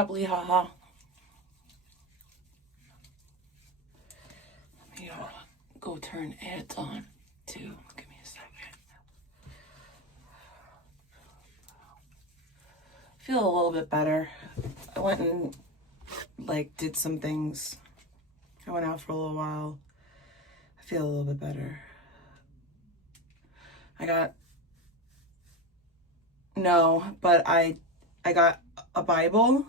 probably, haha. Let me go turn ads on too. Give me a second. I feel a little bit better. I went and like did some things. I went out for a little while. I feel a little bit better. I got a Bible.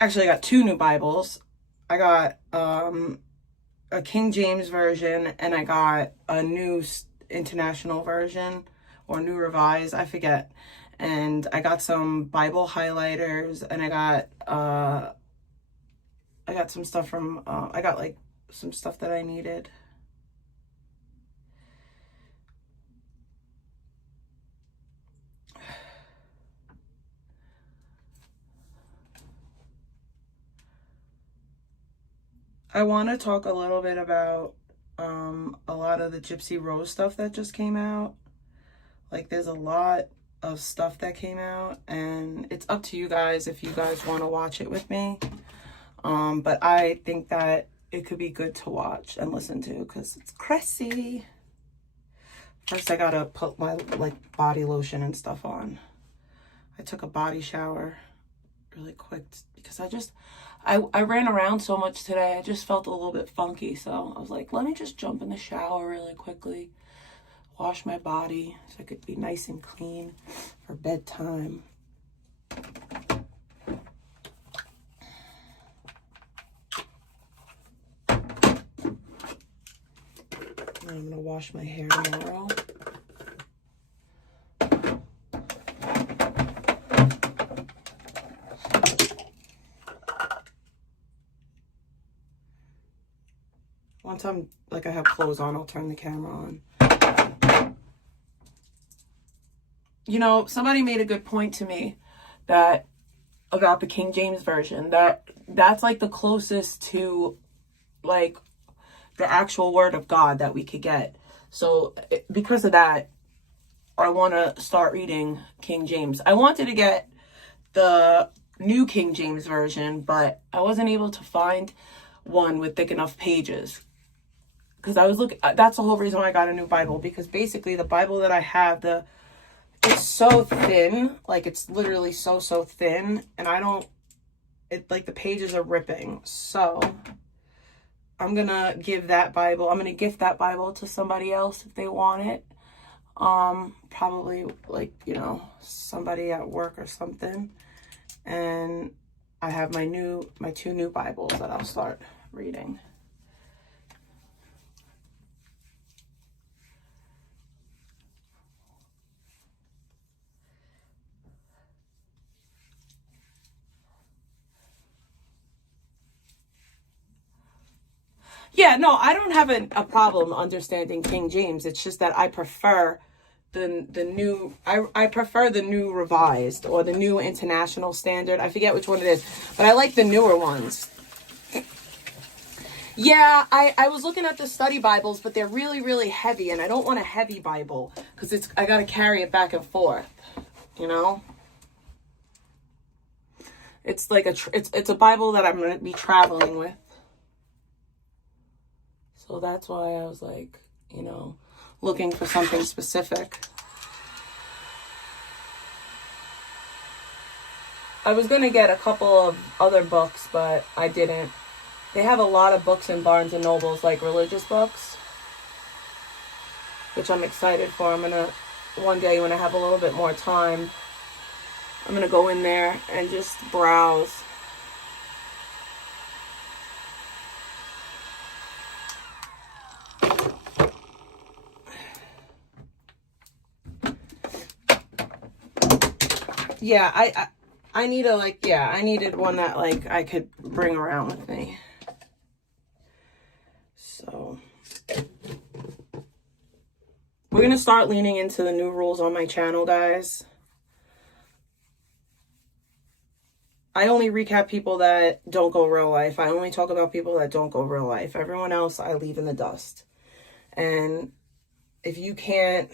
Actually, I got 2 new Bibles. I got a King James version, and I got a new international version, or new revised, I forget. And I got some Bible highlighters, and I got some stuff from I got like some stuff that I needed. I want to talk a little bit about a lot of the Gypsy Rose stuff that just came out. Like, there's a lot of stuff that came out, and it's up to you guys if you guys want to watch it with me. But I think that it could be good to watch and listen to because it's crazy. First, I gotta put my like body lotion and stuff on. I took a body shower really quick because I ran around so much today. I just felt a little bit funky. So I was like, let me just jump in the shower really quickly, wash my body so I could be nice and clean for bedtime. I'm gonna wash my hair tomorrow. Once I'm like I have clothes on, I'll turn the camera on. You know, somebody made a good point to me that about the King James version, that's like the closest to like the actual word of God that we could get. So because of that, I want to start reading King James. I wanted to get the new King James version, but I wasn't able to find one with thick enough pages. Because I was looking, that's the whole reason why I got a new Bible. Because basically the Bible that I have, it's so thin. Like, it's literally so thin. And like the pages are ripping. So I'm going to give that Bible, I'm going to gift that Bible to somebody else if they want it. Probably like, you know, somebody at work or something. And I have my 2 new Bibles that I'll start reading. Yeah, no, I don't have a problem understanding King James. It's just that I prefer the new, I prefer the new revised or the new international standard. I forget which one it is, but I like the newer ones. Yeah, I was looking at the study Bibles, but they're really heavy, and I don't want a heavy Bible because I got to carry it back and forth, you know? It's like it's a Bible that I'm going to be traveling with. So that's why I was like, you know, looking for something specific. I was going to get a couple of other books, but I didn't. They have a lot of books in Barnes and Nobles, like religious books, which I'm excited for. I'm going to, one day when I have a little bit more time, I'm going to go in there and just browse. Yeah, I need I needed one that like I could bring around with me. So we're going to start leaning into the new rules on my channel, guys. I only recap people that don't go real life. I only talk about people that don't go real life. Everyone else I leave in the dust. And if you can't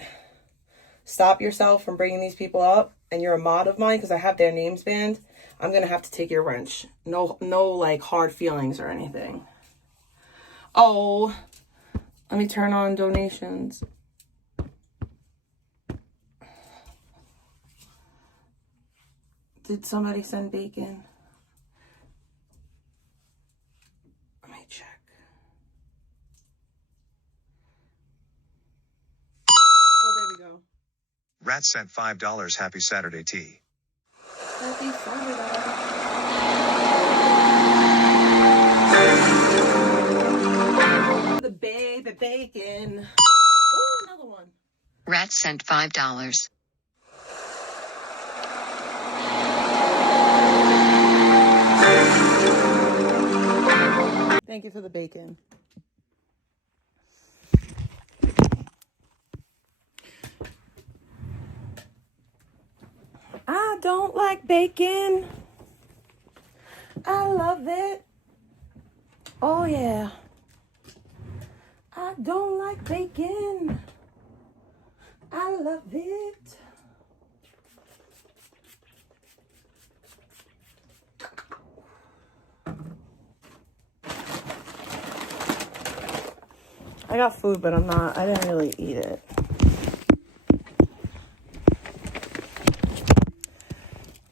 stop yourself from bringing these people up, and you're a mod of mine, because I have their names banned, I'm gonna have to take your wrench. No, like hard feelings or anything. Oh, let me turn on donations. Did somebody send bacon? Let me check. Oh, there we go. Rat sent $5. Happy Saturday tea. Happy Saturday. The baby bacon. Oh, another one. Rat sent $5. Thank you for the bacon. I don't like bacon. I love it. Oh, yeah. I don't like bacon. I love it. I got food, but I didn't really eat it.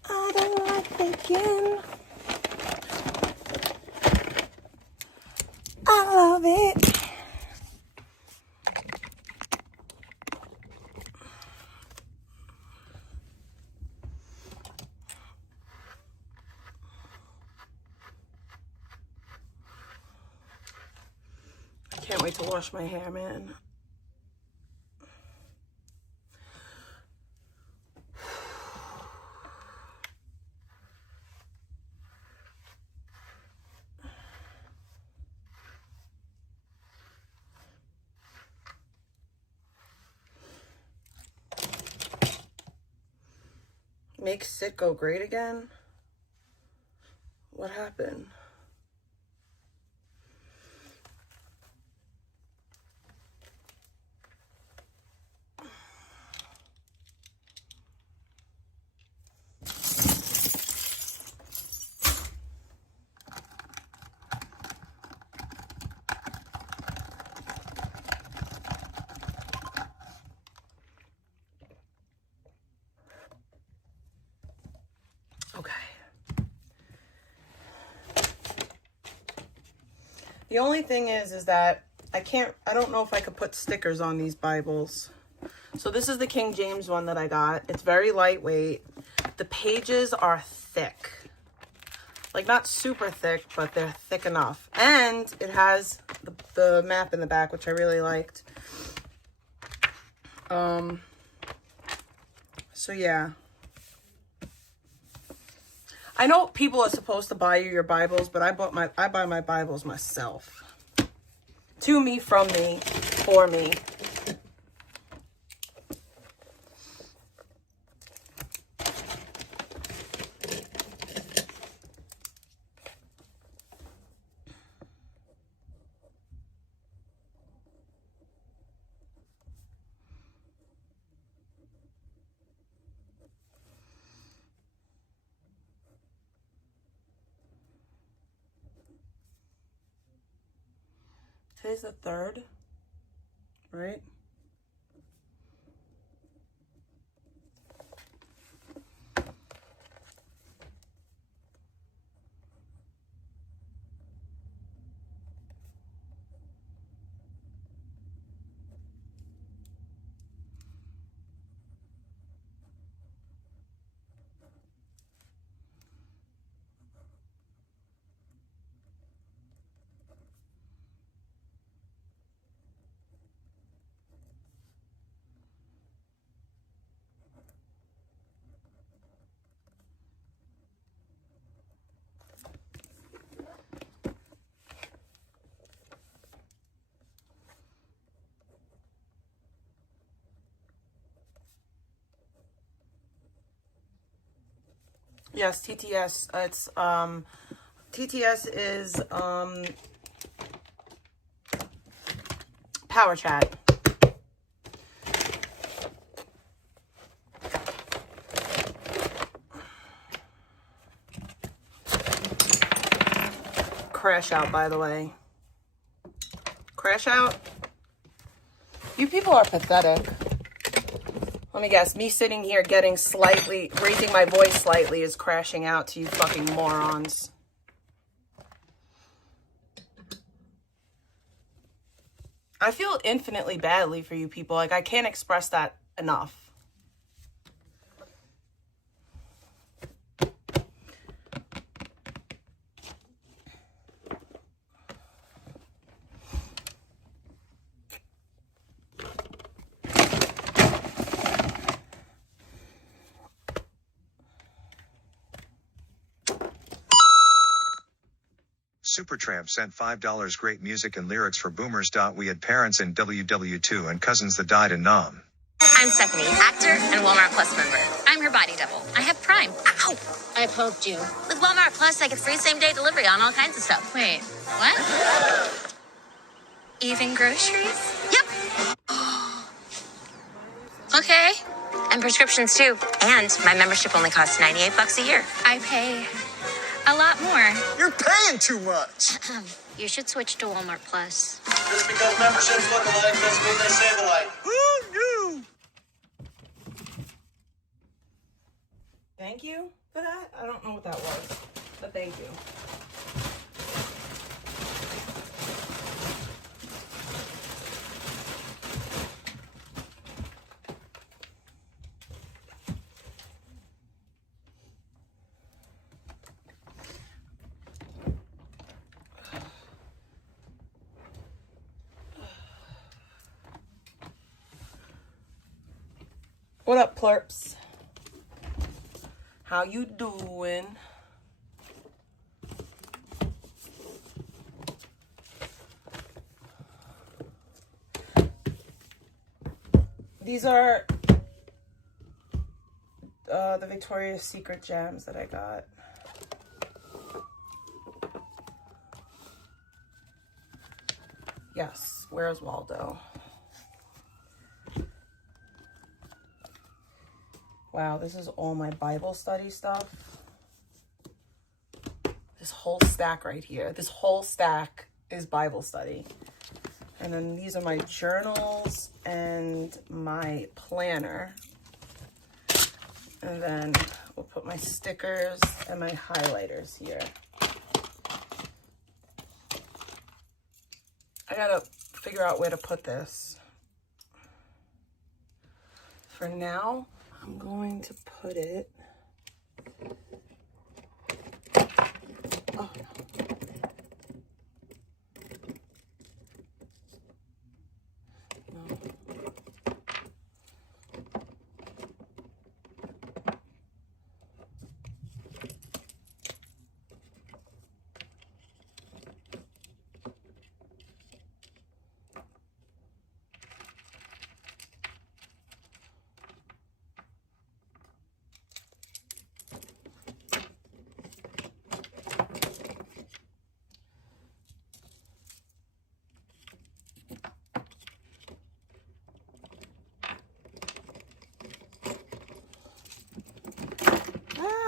I don't like bacon. I love it. I can't wait to wash my hair, man. Makes sit go great again? What happened? Okay. The only thing is that I don't know if I could put stickers on these Bibles. So this is the King James one that I got. It's very lightweight. The pages are thick. Like not super thick, but they're thick enough. And it has the map in the back, which I really liked. So yeah. I know people are supposed to buy you your Bibles, but I buy my Bibles myself. To me, from me, for me. Today's the 3rd, right? Yes, TTS. It's TTS is Power Chat. Crash Out, by the way. Crash Out? You people are pathetic. Let me guess, me sitting here raising my voice slightly is crashing out to you fucking morons. I feel infinitely badly for you people. Like, I can't express that enough. Supertramp sent $5. Great music and lyrics for boomers. We had parents in WW2 and cousins that died in Nam. I'm Stephanie, actor and Walmart Plus member. I'm her body double. I have Prime. Ow! I poked you. With Walmart Plus, I get free same-day delivery on all kinds of stuff. Wait, what? Even groceries? Yep. Okay. And prescriptions, too. And my membership only costs $98 a year. I pay a lot more. You're paying too much. You should switch to Walmart Plus. Just because memberships look alike doesn't mean they save alike. Who knew? Thank you for that. I don't know what that was, but thank you. What up, plurps? How you doing? These are the Victoria's Secret jams that I got. Yes, where's Waldo? Wow, this is all my Bible study stuff. This whole stack right here. This whole stack is Bible study. And then these are my journals and my planner. And then we'll put my stickers and my highlighters here. I gotta figure out where to put this. For now, I'm going to put it. Oh, no.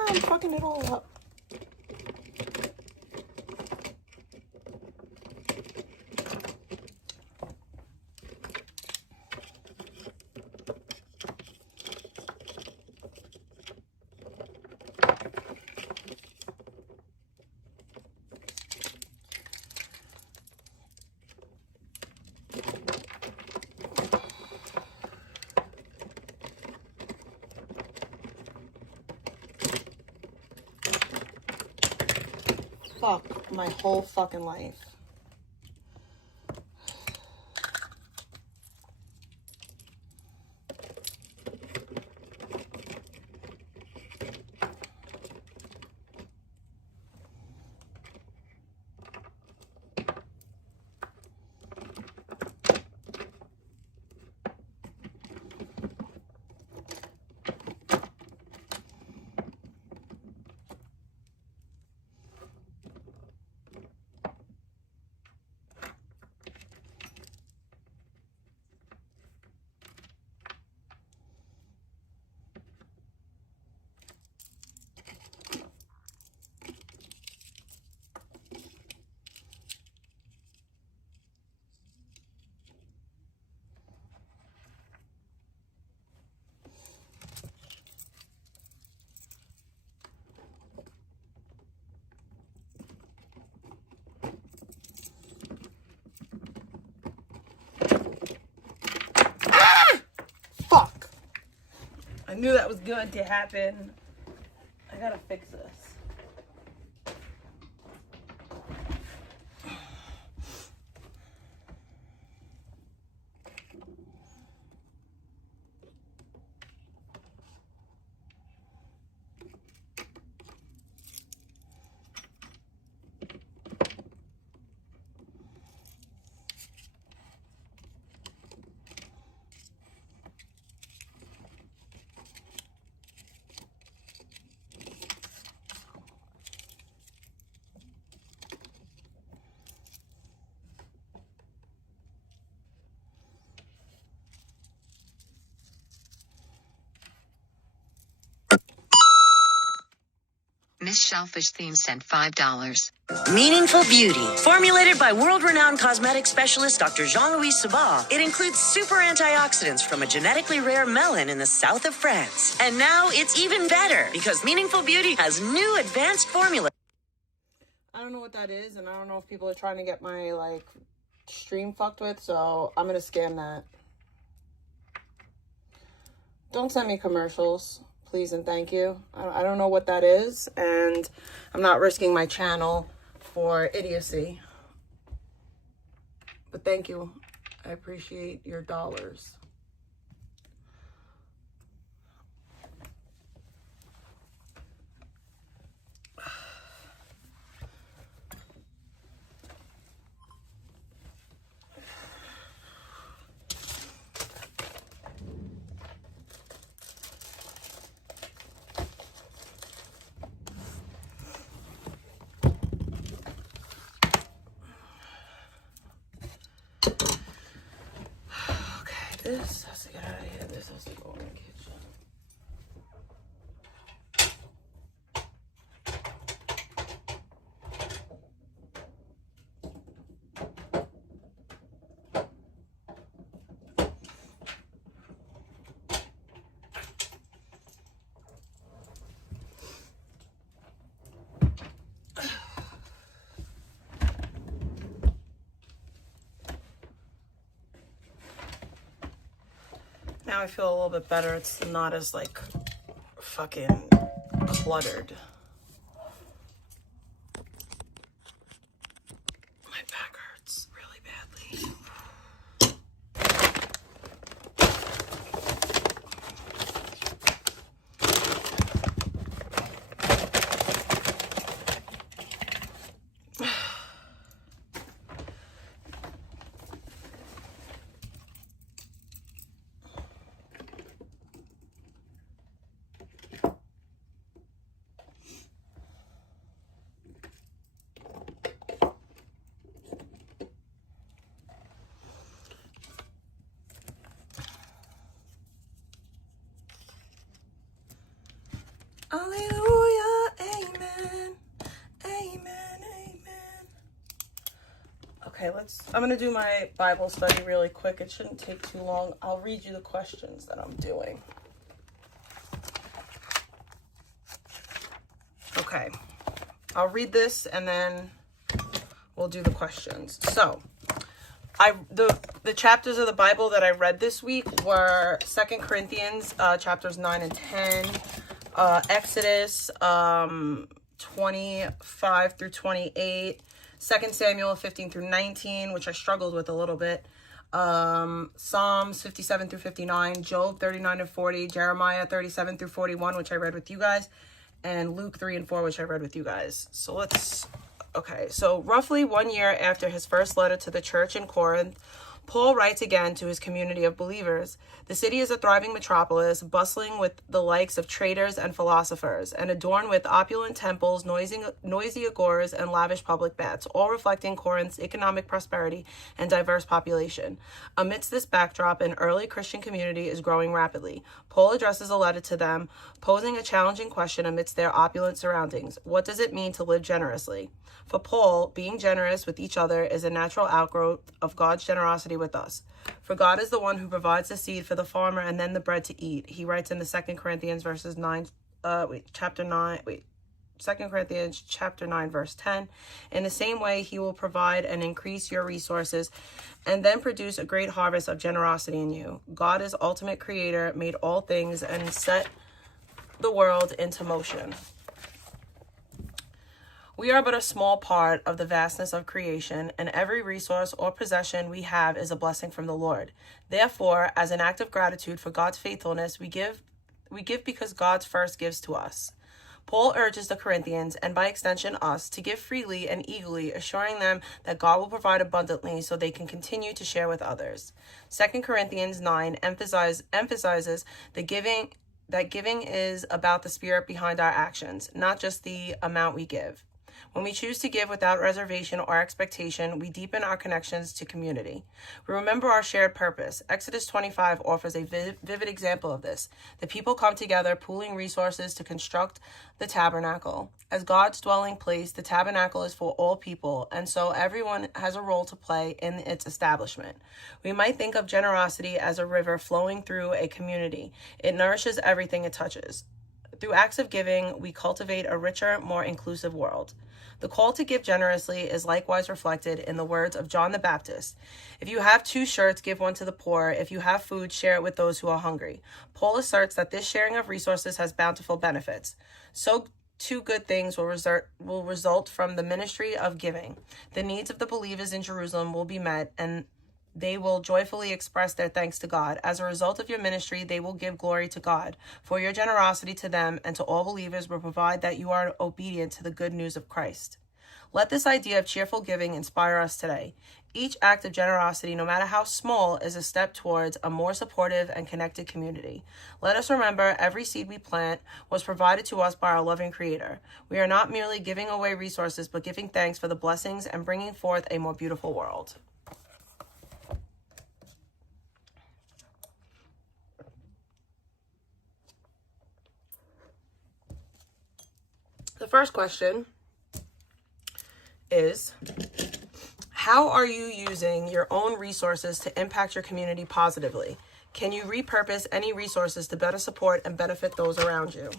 I'm fucking it all up. Fuck my whole fucking life. knew that was going to happen. I gotta fix this. Miss Shellfish Theme sent $5. Meaningful Beauty. Formulated by world-renowned cosmetic specialist Dr. Jean-Louis Sabat, it includes super antioxidants from a genetically rare melon in the south of France. And now it's even better because Meaningful Beauty has new advanced formula. I don't know what that is, and I don't know if people are trying to get my, like, stream fucked with, so I'm gonna scan that. Don't send me commercials. Please and thank you. I don't know what that is, and I'm not risking my channel for idiocy. But thank you. I appreciate your dollars. This has to get out of here. This has to go in the kitchen. Now I feel a little bit better. It's not as, like, fucking cluttered. My back hurts really badly. Hallelujah, amen, amen, amen. Okay, I'm gonna do my Bible study really quick. It shouldn't take too long. I'll read you the questions that I'm doing. Okay, I'll read this and then we'll do the questions. So, the chapters of the Bible that I read this week were 2 Corinthians, chapters 9 and 10, Exodus 25 through 28, 2 Samuel 15 through 19, which I struggled with a little bit, Psalms 57 through 59, Job 39 and 40, Jeremiah 37 through 41, which I read with you guys, and Luke 3 and 4, which I read with you guys. So okay, so roughly 1 year after his first letter to the church in Corinth, Paul writes again to his community of believers. The city is a thriving metropolis, bustling with the likes of traders and philosophers, and adorned with opulent temples, noisy agoras, and lavish public baths, all reflecting Corinth's economic prosperity and diverse population. Amidst this backdrop, an early Christian community is growing rapidly. Paul addresses a letter to them, posing a challenging question amidst their opulent surroundings. What does it mean to live generously? For Paul, being generous with each other is a natural outgrowth of God's generosity with us. For God is the one who provides the seed for the farmer and then the bread to eat. He writes in the 2 Corinthians chapter Corinthians chapter 9, verse 10. In the same way, he will provide and increase your resources and then produce a great harvest of generosity in you. God is ultimate creator, made all things, and set the world into motion. We are but a small part of the vastness of creation, and every resource or possession we have is a blessing from the Lord. Therefore, as an act of gratitude for God's faithfulness, we give because God first gives to us. Paul urges the Corinthians, and by extension us, to give freely and eagerly, assuring them that God will provide abundantly so they can continue to share with others. 2 Corinthians 9 emphasizes that giving is about the spirit behind our actions, not just the amount we give. When we choose to give without reservation or expectation, we deepen our connections to community. We remember our shared purpose. Exodus 25 offers a vivid example of this. The people come together, pooling resources to construct the tabernacle. As God's dwelling place, the tabernacle is for all people, and so everyone has a role to play in its establishment. We might think of generosity as a river flowing through a community. It nourishes everything it touches. Through acts of giving, we cultivate a richer, more inclusive world. The call to give generously is likewise reflected in the words of John the Baptist. If you have 2 shirts, give one to the poor. If you have food, share it with those who are hungry. Paul asserts that this sharing of resources has bountiful benefits. So 2 good things will result from the ministry of giving. The needs of the believers in Jerusalem will be met, and they will joyfully express their thanks to God. As a result of your ministry, they will give glory to God. For your generosity to them and to all believers will provide that you are obedient to the good news of Christ. Let this idea of cheerful giving inspire us today. Each act of generosity, no matter how small, is a step towards a more supportive and connected community. Let us remember every seed we plant was provided to us by our loving Creator. We are not merely giving away resources, but giving thanks for the blessings and bringing forth a more beautiful world. The first question is, how are you using your own resources to impact your community positively? Can you repurpose any resources to better support and benefit those around you?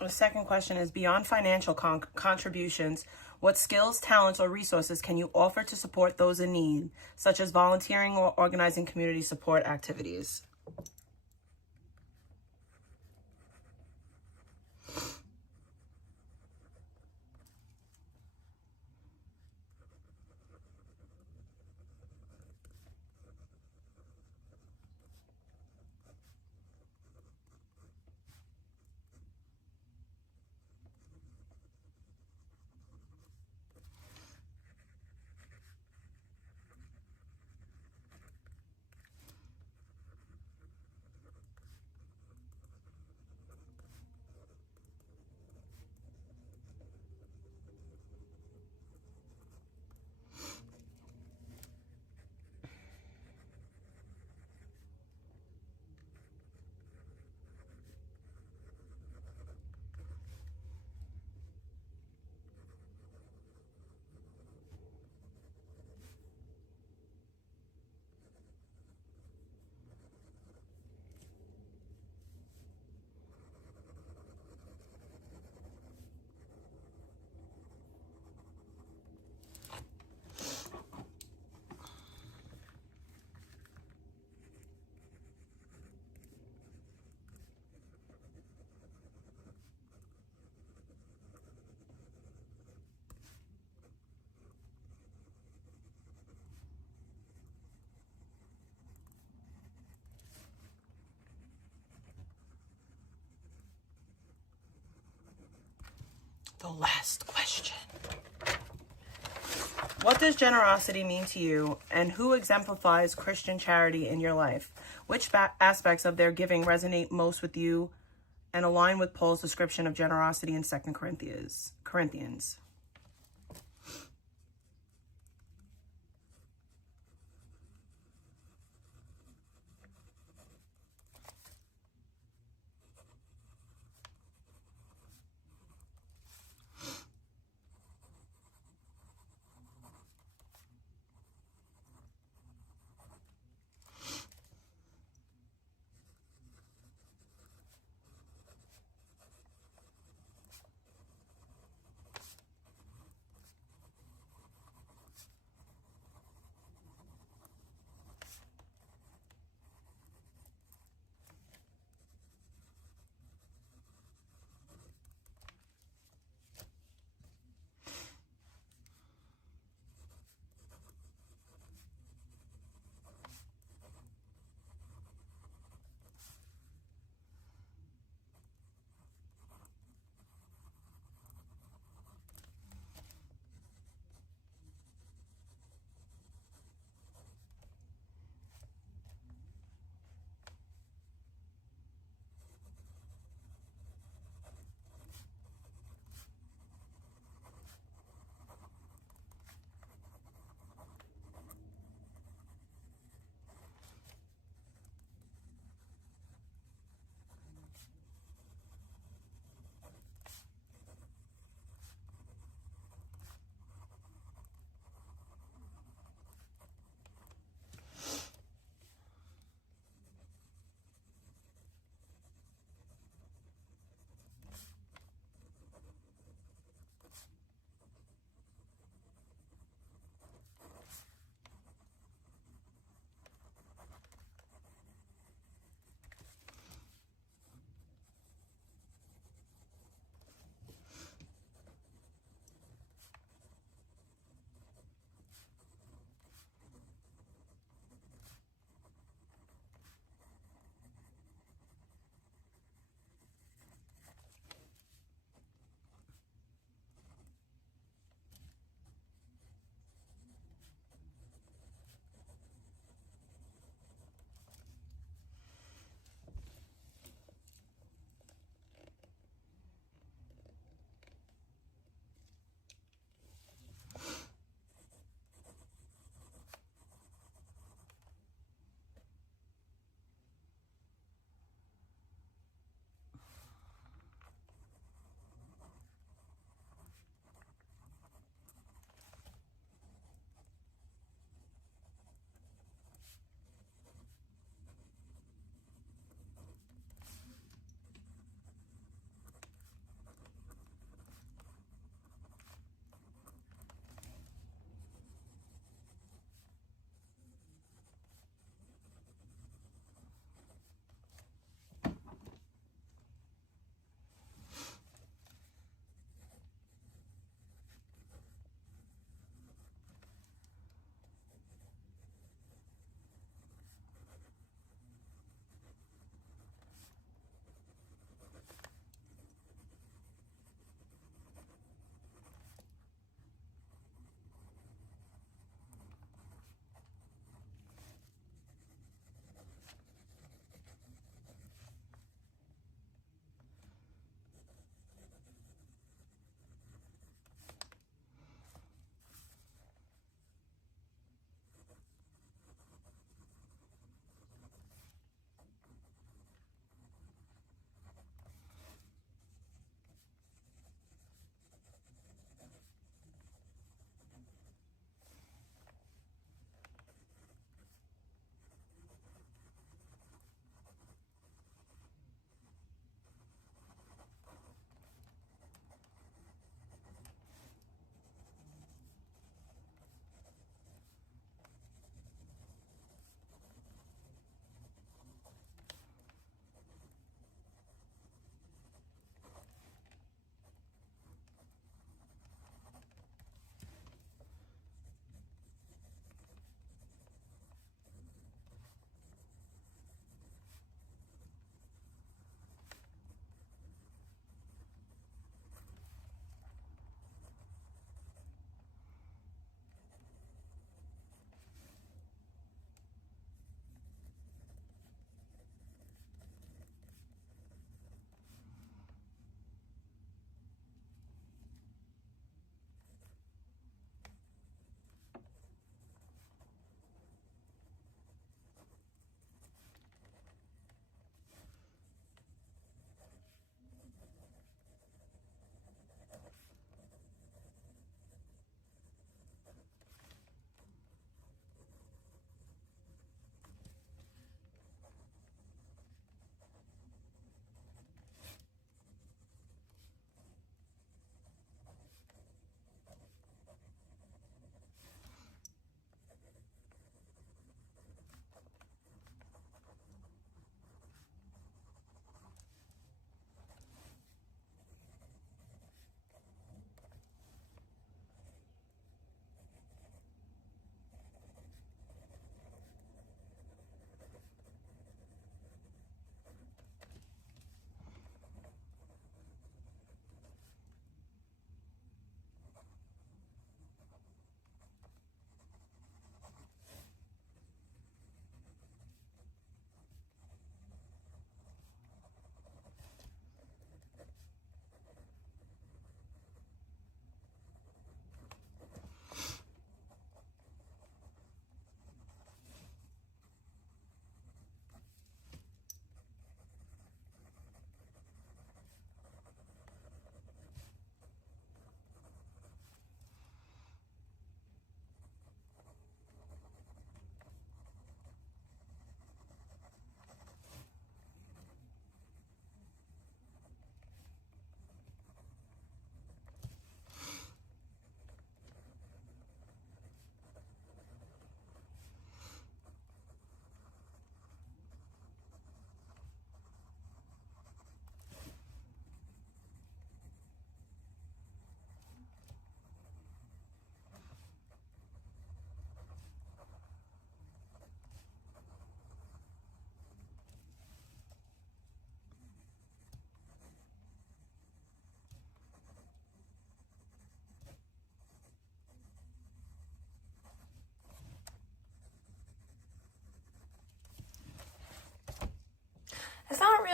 The second question is, beyond financial contributions, what skills, talents, or resources can you offer to support those in need, such as volunteering or organizing community support activities? The last question. What does generosity mean to you, and who exemplifies Christian charity in your life? Which aspects of their giving resonate most with you and align with Paul's description of generosity in 2 Corinthians?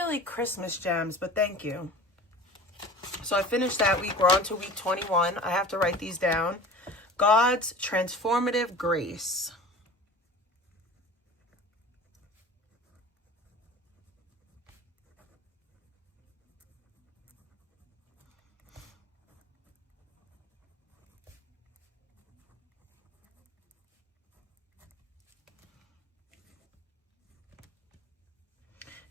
really Christmas gems, but thank you. So I finished that week. We're on to week 21. I have to write these down. God's transformative grace.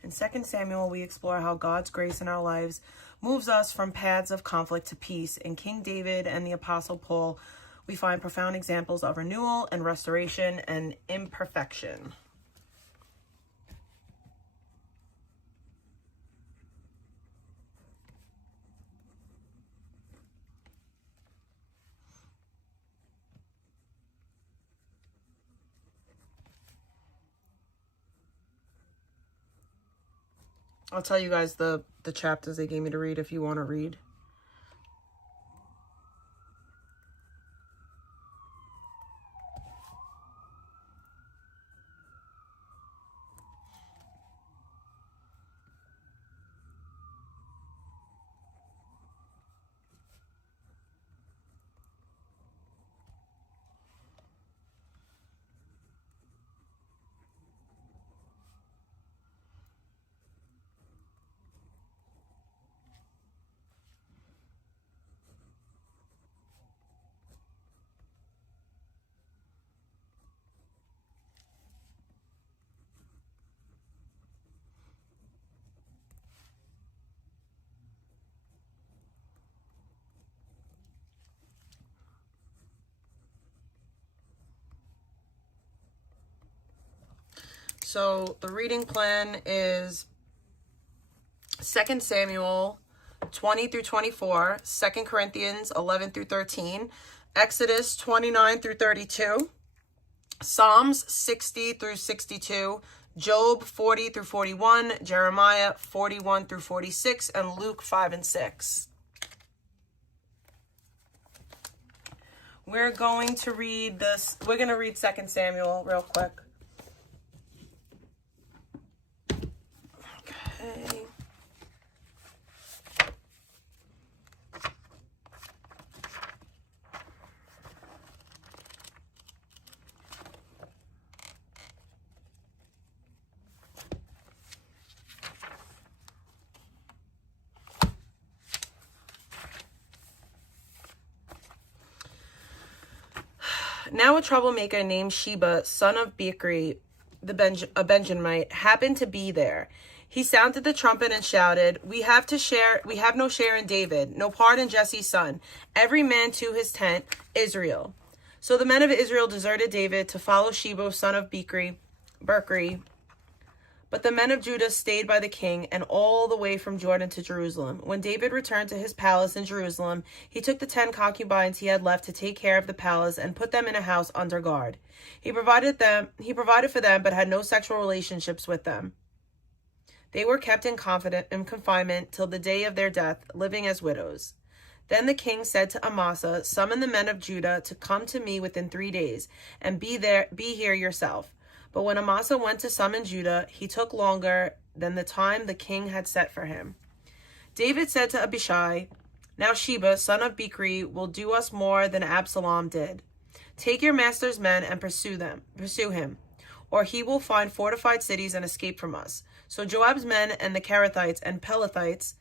In 2 Samuel, we explore how God's grace in our lives moves us from paths of conflict to peace. In King David and the Apostle Paul, we find profound examples of renewal and restoration and imperfection. I'll tell you guys the chapters they gave me to read if you want to read. So the reading plan is 2 Samuel 20 through 24, 2 Corinthians 11 through 13, Exodus 29 through 32, Psalms 60 through 62, Job 40 through 41, Jeremiah 41 through 46, and Luke 5 and 6. We're going to read this. We're going to read 2 Samuel real quick. Okay. Now a troublemaker named Sheba, son of Bichri, a Benjamite, happened to be there. He sounded the trumpet and shouted, we have no share in David, no part in Jesse's son, every man to his tent, Israel. So the men of Israel deserted David to follow Sheba, son of Bichri. But the men of Judah stayed by the king and all the way from Jordan to Jerusalem. When David returned to his palace in Jerusalem, he took the 10 concubines he had left to take care of the palace and put them in a house under guard. He provided for them, but had no sexual relationships with them. They were kept in confinement till the day of their death, living as widows. Then the king said to Amasa, summon the men of Judah to come to me within 3 days, and be here yourself. But when Amasa went to summon Judah, he took longer than the time the king had set for him. David said to Abishai, now Sheba, son of Bichri, will do us more than Absalom did. Take your master's men and pursue him, or he will find fortified cities and escape from us. So Joab's men and the Kerethites and Pelethites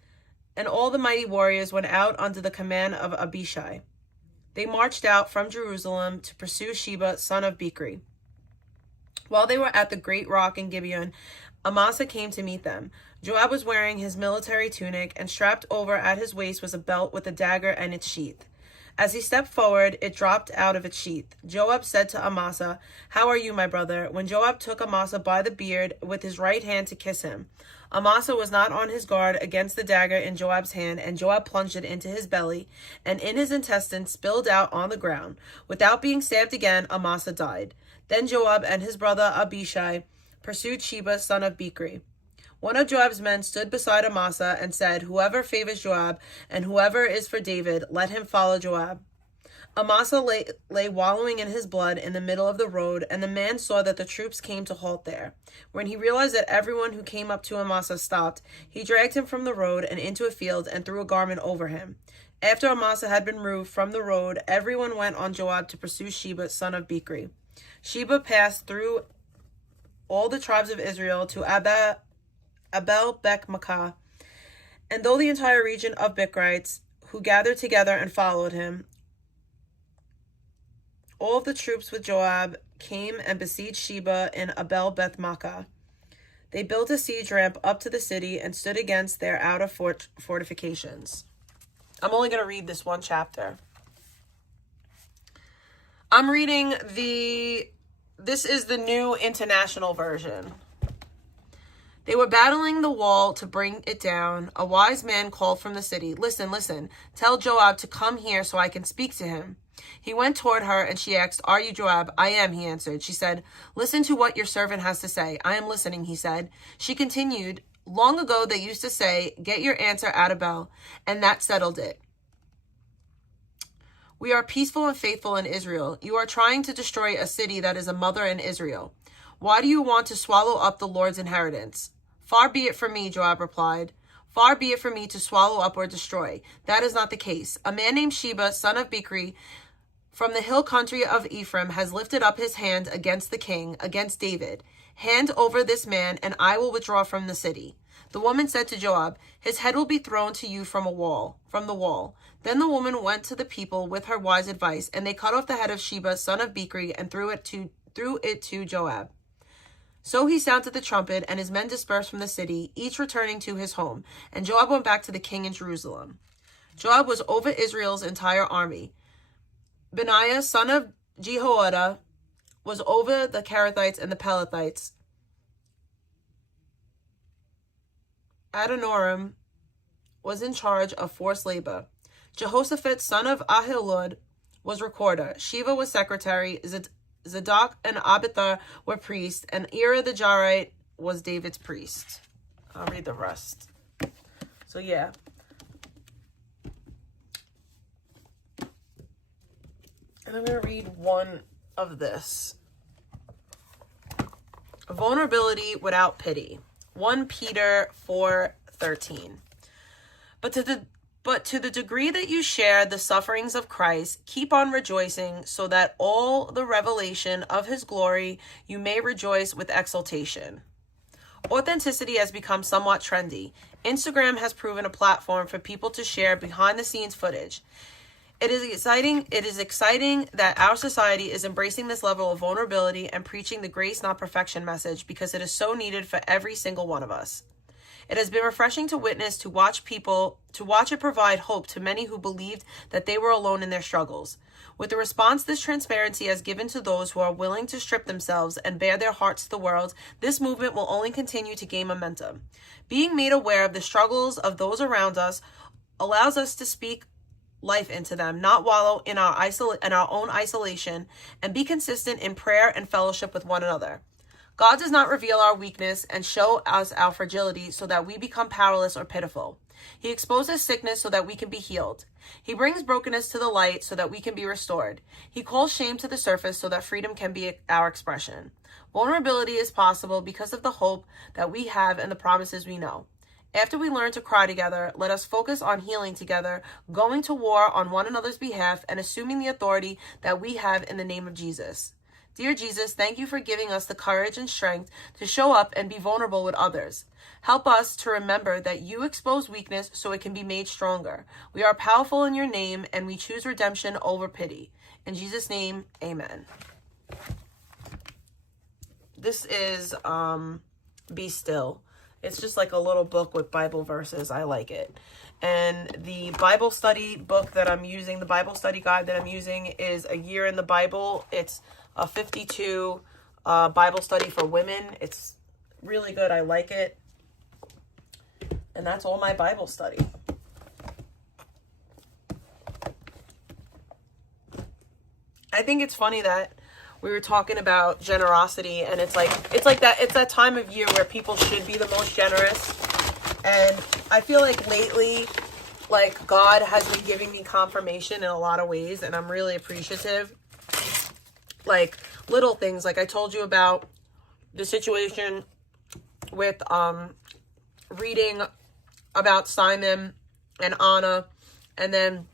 and all the mighty warriors went out under the command of Abishai. They marched out from Jerusalem to pursue Sheba, son of Bichri. While they were at the great rock in Gibeon, Amasa came to meet them. Joab was wearing his military tunic, and strapped over at his waist was a belt with a dagger and its sheath. As he stepped forward, it dropped out of its sheath. Joab said to Amasa, how are you, my brother? When Joab took Amasa by the beard with his right hand to kiss him, Amasa was not on his guard against the dagger in Joab's hand, and Joab plunged it into his belly, and in his intestines spilled out on the ground. Without being stabbed again, Amasa died. Then Joab and his brother Abishai pursued Sheba, son of Bichri. One of Joab's men stood beside Amasa and said, whoever favors Joab and whoever is for David, let him follow Joab. Amasa lay wallowing in his blood in the middle of the road, and the man saw that the troops came to halt there. When he realized that everyone who came up to Amasa stopped, he dragged him from the road and into a field and threw a garment over him. After Amasa had been removed from the road, everyone went on Joab to pursue Sheba, son of Bichri. Sheba passed through all the tribes of Israel to Abel-Beth-Maachah, and though the entire region of Bichrites, who gathered together and followed him, all of the troops with Joab came and besieged Sheba in Abel-Beth-Maachah. They built a siege ramp up to the city and stood against their outer fortifications. I'm only going to read this one chapter. I'm reading this is the New International Version. They were battling the wall to bring it down. A wise man called from the city, "Listen, listen, tell Joab to come here so I can speak to him." He went toward her and she asked, "Are you Joab?" "I am," he answered. She said, "Listen to what your servant has to say." "I am listening," he said. She continued, "Long ago they used to say, 'Get your answer out of Bel,' and that settled it. We are peaceful and faithful in Israel. You are trying to destroy a city that is a mother in Israel. Why do you want to swallow up the Lord's inheritance?" "Far be it from me," Joab replied. "Far be it from me to swallow up or destroy. That is not the case. A man named Sheba, son of Bichri, from the hill country of Ephraim, has lifted up his hand against the king, against David. Hand over this man, and I will withdraw from the city." The woman said to Joab, "His head will be thrown to you from the wall. Then the woman went to the people with her wise advice, and they cut off the head of Sheba, son of Bichri, and threw it to Joab. So he sounded the trumpet, and his men dispersed from the city, each returning to his home. And Joab went back to the king in Jerusalem. Joab was over Israel's entire army. Benaiah, son of Jehoiada, was over the Kerethites and the Pelethites. Adoniram was in charge of forced labor. Jehoshaphat, son of Ahilud, was recorder. Sheva was secretary. Zadok and Abithar were priests, and Ira the Jarite was David's priest. I'll read the rest. So yeah. And I'm going to read one of this. Vulnerability without pity. 1 Peter 4:13. But to the degree that you share the sufferings of Christ, keep on rejoicing, so that all the revelation of his glory you may rejoice with exultation. Authenticity has become somewhat trendy. Instagram has proven a platform for people to share behind-the-scenes footage. It is exciting that our society is embracing this level of vulnerability and preaching the grace, not perfection message, because it is so needed for every single one of us. It has been refreshing to witness, to watch it provide hope to many who believed that they were alone in their struggles. With the response this transparency has given to those who are willing to strip themselves and bare their hearts to the world, this movement will only continue to gain momentum. Being made aware of the struggles of those around us allows us to speak life into them, not wallow in our own isolation, and be consistent in prayer and fellowship with one another. God does not reveal our weakness and show us our fragility so that we become powerless or pitiful. He exposes sickness so that we can be healed. He brings brokenness to the light so that we can be restored. He calls shame to the surface so that freedom can be our expression. Vulnerability is possible because of the hope that we have and the promises we know. After we learn to cry together, let us focus on healing together, going to war on one another's behalf, and assuming the authority that we have in the name of Jesus. Dear Jesus, thank you for giving us the courage and strength to show up and be vulnerable with others. Help us to remember that you expose weakness so it can be made stronger. We are powerful in your name, and we choose redemption over pity. In Jesus' name, amen. This is Be Still. It's just like a little book with Bible verses. I like it. And the Bible study book that I'm using, the Bible study guide that I'm using, is A Year in the Bible. It's a 52 Bible study for women. It's really good. I like it. And that's all my Bible study. I think it's funny that we were talking about generosity, and it's that time of year where people should be the most generous. And I feel like lately like, God has been giving me confirmation in a lot of ways, and I'm really appreciative. Like, little things, like I told you about the situation with reading about Simon and Anna, and then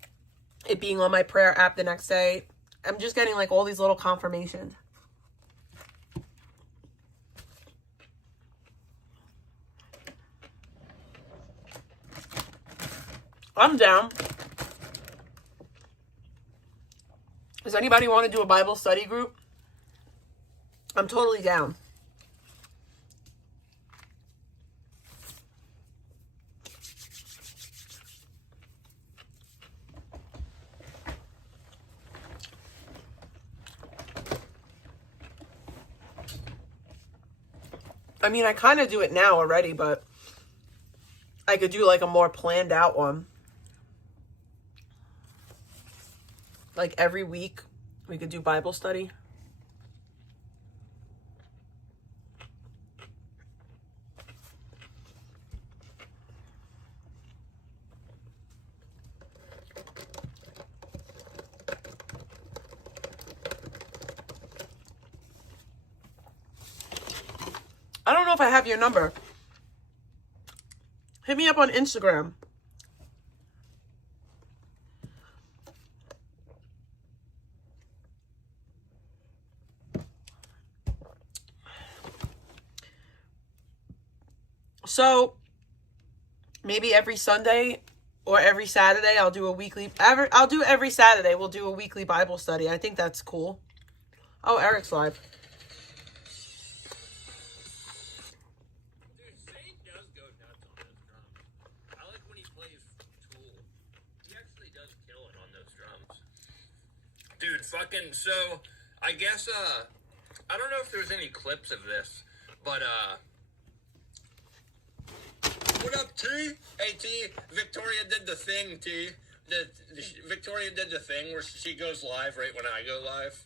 it being on my prayer app the next day. I'm just getting like all these little confirmations. I'm down. Does anybody want to do a Bible study group? I'm totally down. I mean, I kind of do it now already, but I could do like a more planned out one. Like every week, we could do Bible study. I don't know if I have your number. Hit me up on Instagram. So maybe every Sunday or every Saturday I'll do a weekly. I'll do every Saturday. We'll do a weekly Bible study. I think that's cool. Oh, Eric's live. Dude, fucking, so, I guess, I don't know if there's any clips of this, but, what up, T? Hey, T, Victoria did the thing, T. Victoria did the thing where she goes live right when I go live.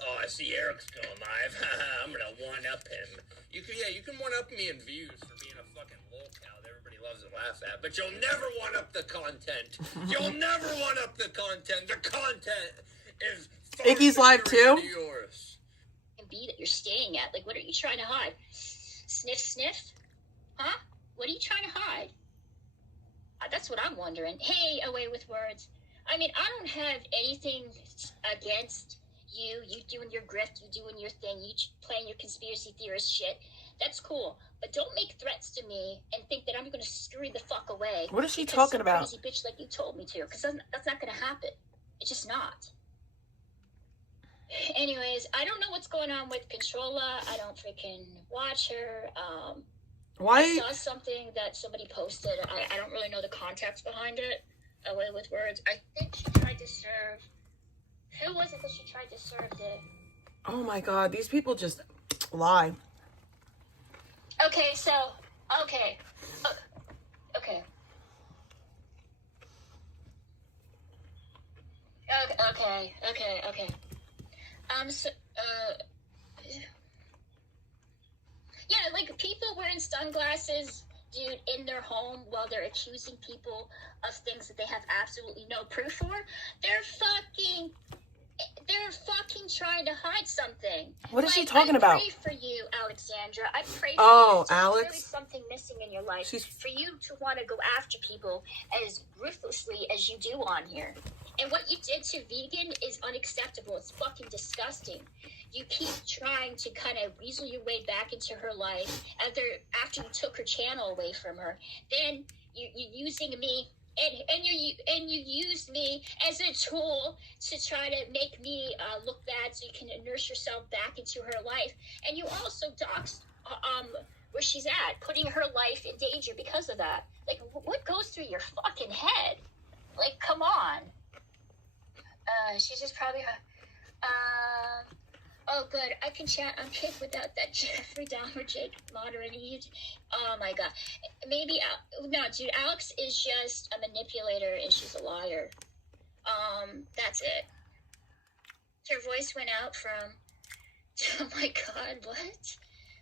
Oh, I see Eric's going live. I'm gonna one-up him. You can one-up me in views for being a fucking lolcow that everybody loves and laughs at, but you'll never one-up the content. You'll never one-up the content. The content is far Iggy's live too? Yours. B that you're staying at. Like, what are you trying to hide? Sniff, sniff? Huh? What are you trying to hide? That's what I'm wondering. Hey, away with words. I mean, I don't have anything against you. You doing your grift, you doing your thing, you playing your conspiracy theorist shit. That's cool. But don't make threats to me and think that I'm going to scurry the fuck away. What is she talking about? Crazy bitch like you told me to. Because that's not going to happen. It's just not. Anyways, I don't know what's going on with Controlla. I don't freaking watch her. Why? I saw something that somebody posted. I don't really know the context behind it. Away with words. I think she tried to serve. Who was it that she tried to serve the... Oh my god, these people just lie. Okay, so... Okay. Okay. Okay. Yeah, like people wearing sunglasses, dude, in their home while they're accusing people of things that they have absolutely no proof for. They're fucking trying to hide something. What is she talking about? I pray for you, Alexandra. I pray for you. Alex. There's something missing in your life. For you to want to go after people as ruthlessly as you do on here. And what you did to Vegan is unacceptable. It's fucking disgusting. You keep trying to kind of weasel your way back into her life after you took her channel away from her. Then you're using me, and you used me as a tool to try to make me look bad so you can nurse yourself back into her life. And you also doxed where she's at, putting her life in danger because of that. Like, what goes through your fucking head? Like, come on. She's just probably... Oh, good. I can chat on Kick without that Jeffrey Dahmer Jake moderating you. Oh, my God. Maybe... No, dude, Alex is just a manipulator, and she's a liar. That's it. Her voice went out from... Oh, my God, what?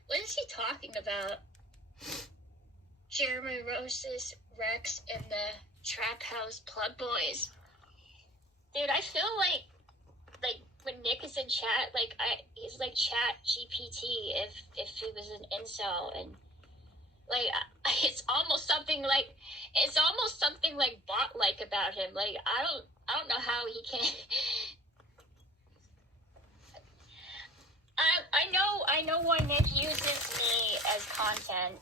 What is he talking about? Jeremy Roses, Rex, and the Trap House Plug Boys. Dude, I feel like when Nick is in chat, he's like Chat GPT if he was an incel, and it's almost something like bot like about him. Like I don't know how he can. I know why Nick uses me as content.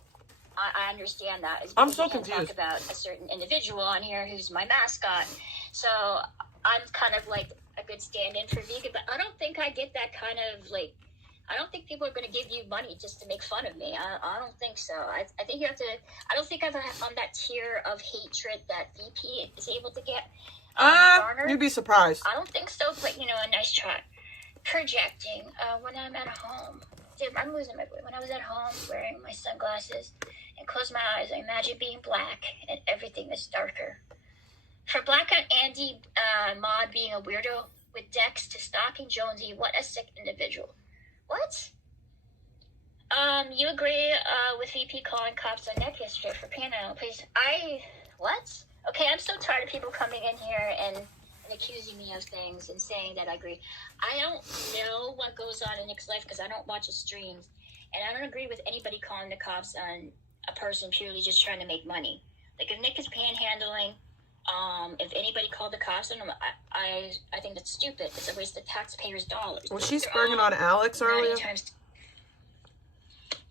I understand that. It's I'm because so he can't confused. talk about a certain individual on here who's my mascot. So I'm kind of like a good stand-in for vegan, but I don't think I get that kind of like. I don't think people are going to give you money just to make fun of me. I don't think so. I think you have to. I don't think I'm on that tier of hatred that VP is able to get. You'd be surprised. I don't think so, but a nice try. Projecting when I'm at home. Dude, I'm losing my way. When I was at home wearing my sunglasses and close my eyes, I imagine being black and everything is darker. For Black on Andy Mod being a weirdo with Dex to stalking Jonesy, what a sick individual. What? You agree with VP calling cops on Nick yesterday for panhandling, please? What? Okay, I'm so tired of people coming in here and accusing me of things and saying that I agree. I don't know what goes on in Nick's life because I don't watch his streams, and I don't agree with anybody calling the cops on a person purely just trying to make money. Like if Nick is panhandling, if anybody called the cops on him, I think that's stupid. It's a waste of taxpayers' dollars. Was she spurring on Alex earlier?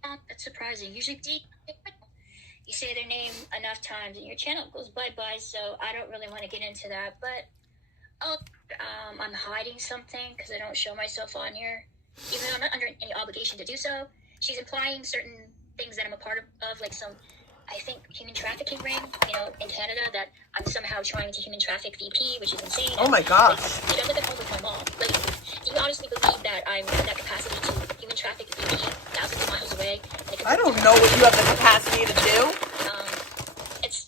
That's surprising. Usually you say their name enough times and your channel goes bye-bye, so I don't really want to get into that, but I'm hiding something because I don't show myself on here, even though I'm not under any obligation to do so. She's implying certain things that I'm a part of, like some, I think, human trafficking ring, in Canada, that I'm somehow trying to human traffic VP, which is insane. Oh my gosh. I live at home with my mom. Do you honestly believe that I'm in that capacity to human traffic VP thousands of miles away? I don't know what you have the capacity to do.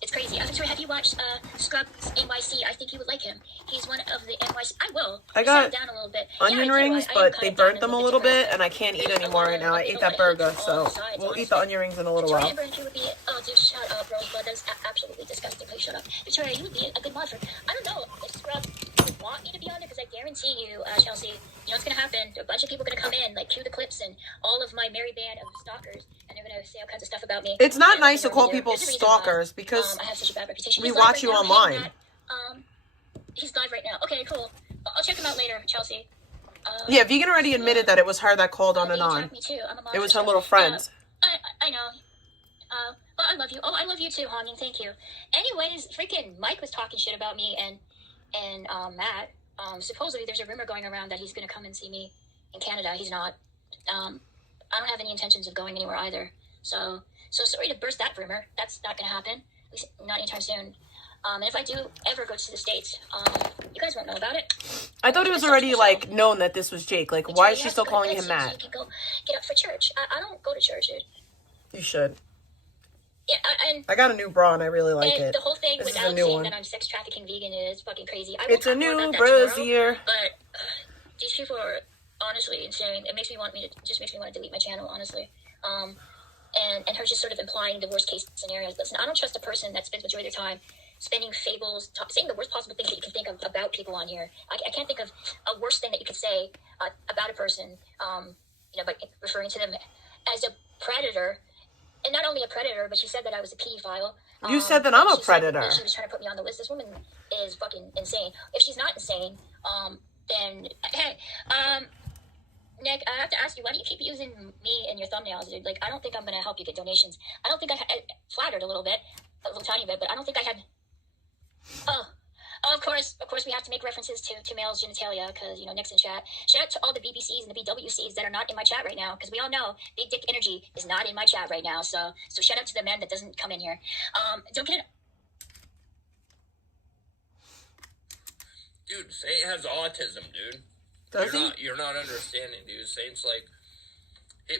It's crazy. Have you watched Scrubs NYC? I think you would like him. He's one of the NYC. I will. I got Settle down a little bit. onion rings, but they burnt them a little bit, and I can't eat anymore right now. I ate that burger, so we'll eat the onion rings in a little while. Oh, dude, shut up, Rosebud. That is absolutely disgusting. Please shut up. Victoria, you would be a good mod for. I don't know if Scrubs would want me to be on it, because I guarantee you, Chelsea, what's going to happen? A bunch of people are going to come in, cue the clips and all of my merry band of stalkers, and they're going to say all kinds of stuff about me. It's not nice to call people stalkers because I have such a bad reputation. we watch you online. He's live right now. Okay, cool. I'll check him out later, Chelsea. Yeah, Vegan already admitted that it was her that called on and on. Me too. I'm a mod It was for her little friends. I know. Well, I love you. Oh, I love you too, Honging. Thank you. Anyways, freaking Mike was talking shit about me and Matt. Supposedly there's a rumor going around that he's going to come and see me in Canada. He's not. I don't have any intentions of going anywhere either. So sorry to burst that rumor. That's not going to happen. At least not anytime soon. And if I do ever go to the States, you guys won't know about it. I thought it was already known that this was Jake. Why is she still calling him Matt? You can go get up for church. I don't go to church, dude. You should. Yeah, I got a new bra and I really like it. The whole thing This is without a new saying one. that I'm sex trafficking vegan is fucking crazy. It's a new brazier. But these people are honestly insane. It makes me want to delete my channel, honestly. And her just sort of implying the worst case scenarios. Listen, I don't trust a person that spends majority of their time spending fables, saying the worst possible things that you can think of about people on here. I can't think of a worse thing that you could say about a person, by referring to them as a predator. And not only a predator, but she said that I was a pedophile. You said that I'm a predator. She was trying to put me on the list. This woman is fucking insane. If she's not insane, then hey, Nick, I have to ask you, why do you keep using me in your thumbnails, dude? I don't think I'm gonna help you get donations. I don't think I flattered a little tiny bit, but I don't think I had. Of course, we have to make references to males' genitalia because, Nick's in chat. Shout out to all the BBCs and the BWCs that are not in my chat right now, because we all know Big Dick Energy is not in my chat right now. So shout out to the men that doesn't come in here. Don't get it. Dude, Saint has autism, dude. Does he? You're not understanding, dude. Saint's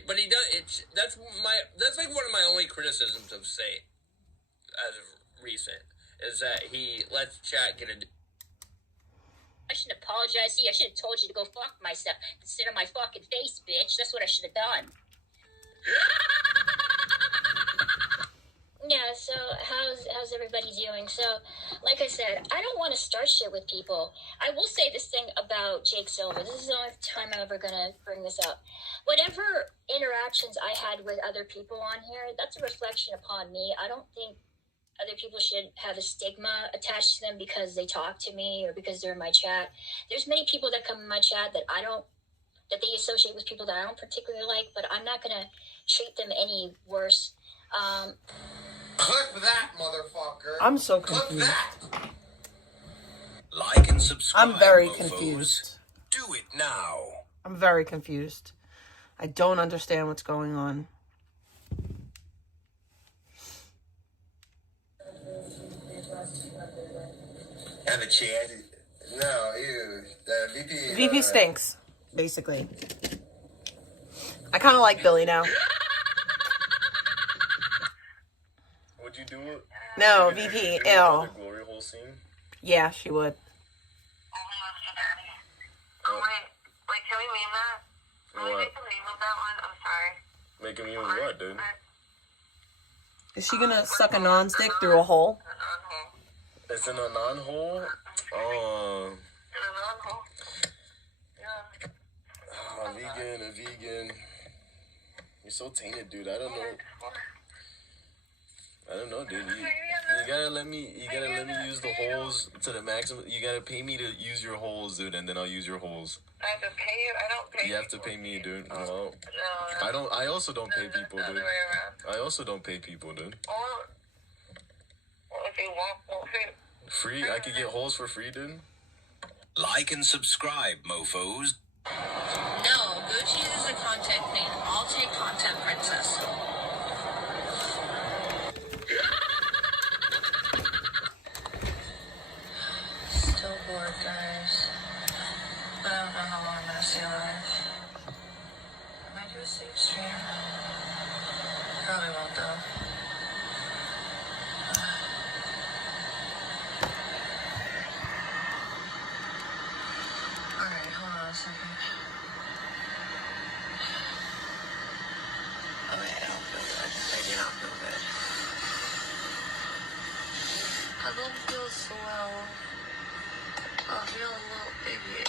but he does. That's one of my only criticisms of Saint as of recent. Is that he lets chat get a... I shouldn't apologize to you. I should have told you to go fuck myself. Sit on my fucking face, bitch. That's what I should have done. Yeah, so how's how's everybody doing? So, like I said, I don't want to start shit with people. I will say this thing about Jake Silva. This is the only time I'm ever gonna bring this up. Whatever interactions I had with other people on here, that's a reflection upon me. I don't think other people should have a stigma attached to them because they talk to me or because they're in my chat. There's many people that come in my chat that they associate with people that I don't particularly like, but I'm not gonna treat them any worse. Click that, motherfucker. I'm so Click confused. that. Like and subscribe. I'm very mofos. confused. Do it now. I'm very confused. I don't understand what's going on. Have a chat. No, ew. VP. VP stinks, basically. I kind of like Billy now. Would you do it? No, Would you VP, do ew. the glory hole scene? Yeah, she would. Oh, wait, can we meme that? Can we What? make a meme of that one? I'm sorry. Make him use what, dude? Is she gonna suck a non-stick through a hole? It's in a non-hole? Oh. Oh, a vegan. You're so tainted, dude. I don't know, dude. You gotta let me use the holes to the maximum. You gotta pay me to use your holes, dude, and then I'll use your holes. I have to pay you? I don't pay You have to pay me, dude. Well, I also don't pay people, dude. I also don't pay people, dude. Well, if you want pay. Free? I could get holes for free, dude. Like and subscribe, mofos. No, Gucci is a content queen. I'll take content princess. Still bored, guys. But I don't know how long I'm gonna stay alive. I might do a safe stream. Probably won't though. Alright, hold on a second. Oh wait, I don't feel good. I do not feel good. I don't feel so well. I feel a little baby.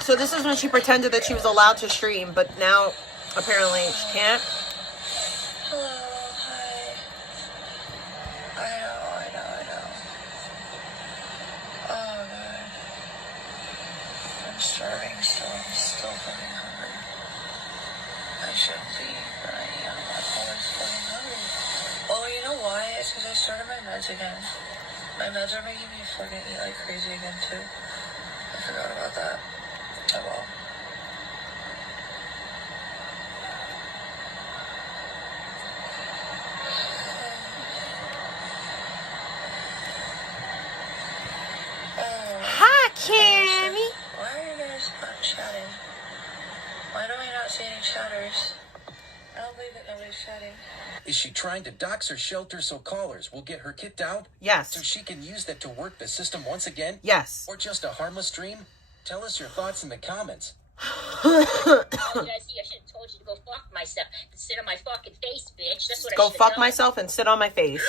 So this is when she pretended that she was allowed to stream, but now apparently she can't. Hello, hi. I know. Oh god. I'm starving still. I'm still fucking hungry. I shouldn't be, but I am. I'm always fucking hungry. Oh, you know why? It's because I started my meds again. My meds are making me fucking eat like crazy again too. I forgot about that. Oh well. Hi, Cammy. Why are you guys not chatting? Why do I not see any chatters? I don't believe that nobody's chatting. Is she trying to dox her shelter so callers will get her kicked out? Yes. So she can use that to work the system once again? Yes. Or just a harmless stream? Tell us your thoughts in the comments. I should have told you to go fuck myself and sit on my fucking face, bitch. That's what I Go should have fuck done. myself and sit on my face.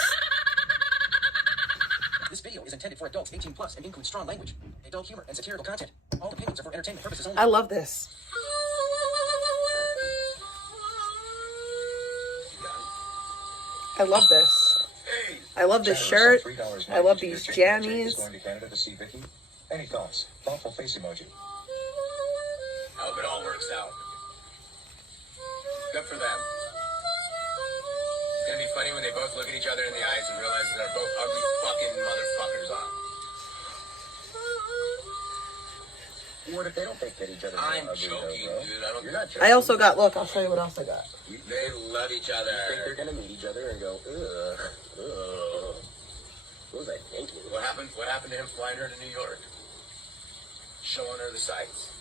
This video is intended for adults 18 plus and includes strong language, adult humor, and satirical content. All opinions are for entertainment purposes only. I love this. I love this. I love this shirt. I love these jammies. Going to Canada to see Vicky. Any thoughts? Thoughtful face emoji. I hope it all works out. Good for them. It's gonna be funny when they both look at each other in the eyes and realize that they're both ugly fucking motherfuckers on. What if they don't think that each other? I'm joking, dude. I don't. You're not joking. I also got, look, I'll show you what else I got. They love each other. You think they're gonna meet each other and go, ugh, ugh. What was I thinking? What happened to him flying her to New York? Showing her the sights.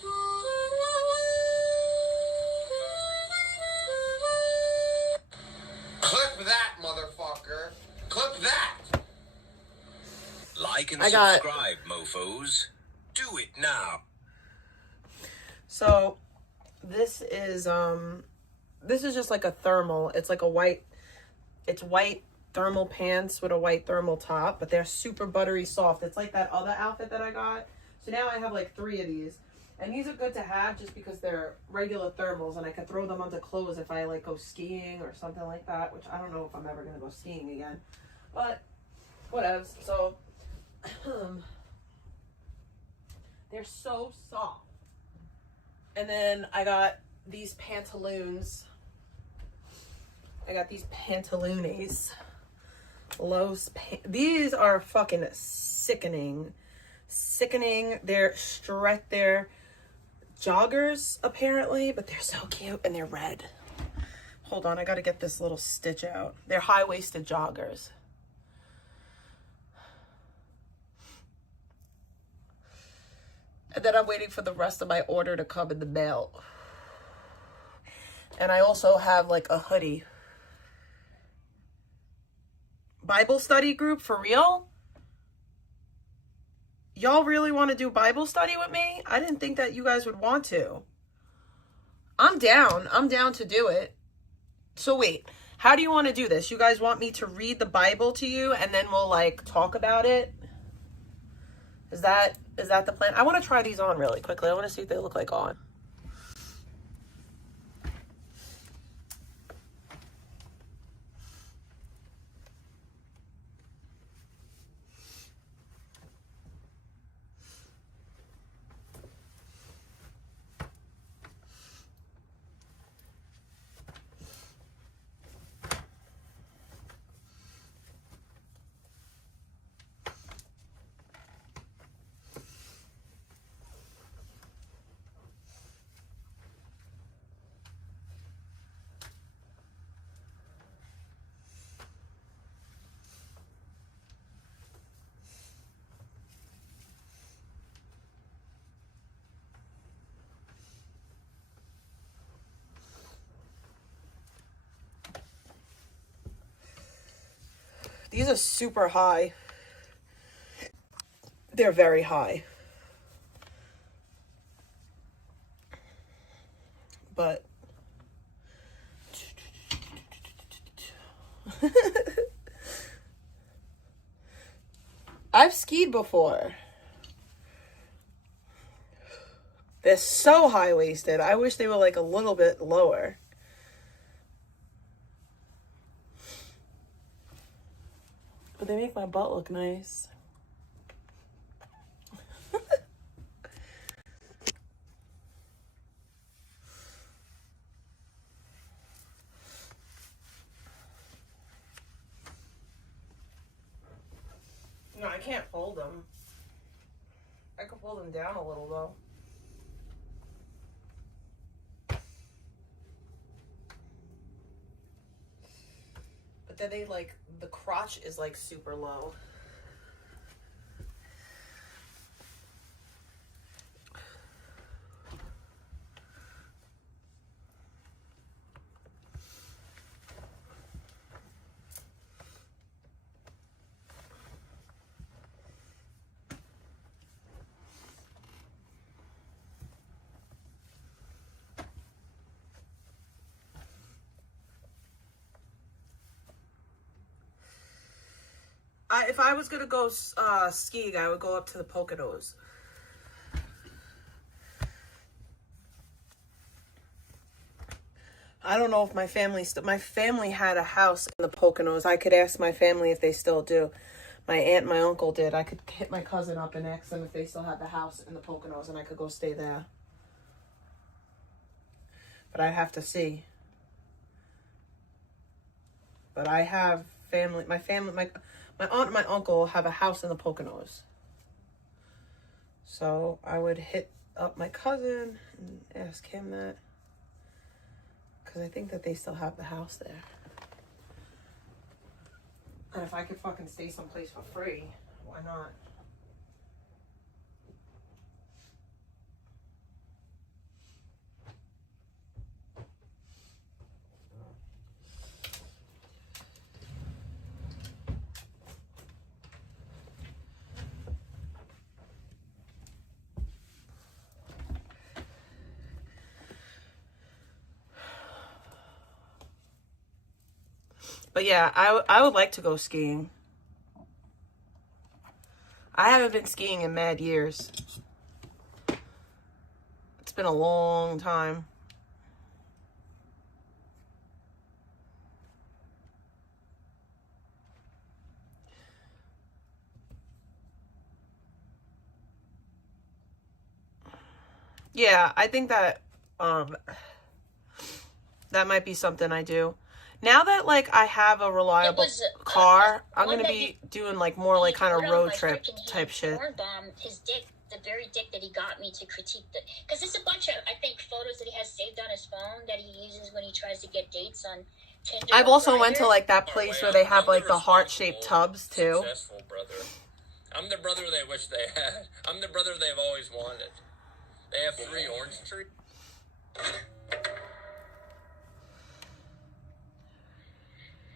Clip that, motherfucker. Clip that. Like and I got- subscribe, mofos. Do it now. So, this is, this is just like a thermal. It's like a white, it's white thermal pants with a white thermal top, but they're super buttery soft. It's like that other outfit that I got. So now I have like 3 of these. And these are good to have just because they're regular thermals and I can throw them onto clothes if I like go skiing or something like that, which I don't know if I'm ever going to go skiing again. But whatevs. So they're so soft. And then I got these pantaloons. I got these pantaloonies. These are fucking sickening. They're joggers apparently, but they're so cute and they're red. Hold on, I gotta get this little stitch out. They're high-waisted joggers. And then I'm waiting for the rest of my order to come in the mail. And I also have like a hoodie. Bible study group for real? Y'all really want to do Bible study with me? I didn't think that you guys would want to. I'm down. I'm down to do it. So wait, how do you want to do this? You guys want me to read the Bible to you and then we'll like talk about it? Is that the plan? I want to try these on really quickly. I want to see what they look like on. These are super high. They're very high. But I've skied before. They're so high-waisted. I wish they were like a little bit lower. But they make my butt look nice. No, I can't fold them. I can fold them down a little though. But then they like, the crotch is like super low. If I was gonna go skiing, I would go up to the Poconos. I don't know if my family had a house in the Poconos. I could ask my family if they still do. My aunt and my uncle did. I could hit my cousin up and ask them if they still have the house in the Poconos and I could go stay there. But I'd have to see. But I have family, my aunt and my uncle have a house in the Poconos. So I would hit up my cousin and ask him that. Because I think that they still have the house there. And if I could fucking stay someplace for free, why not? But yeah, I would like to go skiing. I haven't been skiing in mad years. It's been a long time. Yeah, I think that that might be something I do. Now that like I have a reliable car, I'm gonna be doing like more like kind of road trip type shit. His dick, the very dick that he got me to critique the, because there's a bunch of, I think, photos that he has saved on his phone that he uses when he tries to get dates on Tinder. I've also went to like that place where they have like the heart-shaped tubs too. Successful brother. I'm the brother they wish they had. I'm the brother they've always wanted. They have 3 orange trees.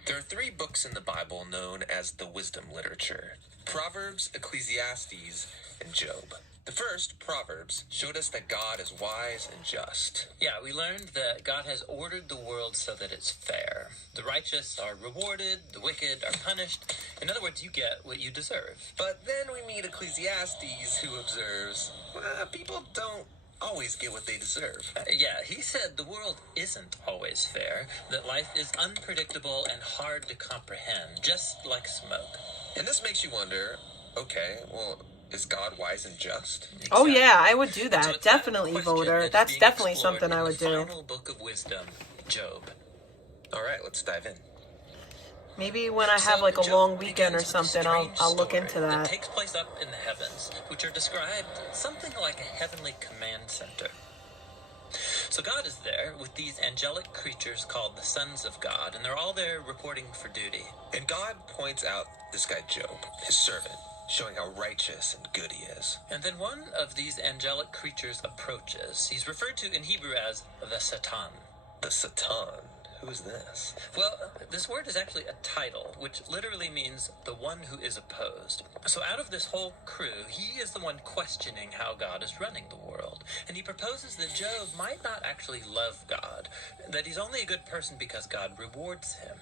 There are 3 books in the Bible known as the wisdom literature: Proverbs, Ecclesiastes, and Job. The first, Proverbs, showed us that God is wise and just. Yeah, we learned that God has ordered the world so that it's fair. The righteous are rewarded, the wicked are punished. In other words, you get what you deserve. But then we meet Ecclesiastes, who observes, people don't always get what they deserve. Yeah, he said the world isn't always fair, that life is unpredictable and hard to comprehend, just like smoke. And this makes you wonder, okay, well, is God wise and just? Exactly. Oh yeah, I would do that. So definitely, voter. That's definitely something I would do. Final book of wisdom, Job. All right, let's dive in. Maybe when I have like a long weekend or something, I'll look into that. It takes place up in the heavens, which are described something like a heavenly command center. So God is there with these angelic creatures called the sons of God, and they're all there reporting for duty. And God points out this guy Job, his servant, showing how righteous and good he is. And then one of these angelic creatures approaches. He's referred to in Hebrew as the Satan. The Satan? Who's this? Well, this word is actually a title, which literally means the one who is opposed. So out of this whole crew, he is the one questioning how God is running the world. And he proposes that Job might not actually love God, that he's only a good person because God rewards him.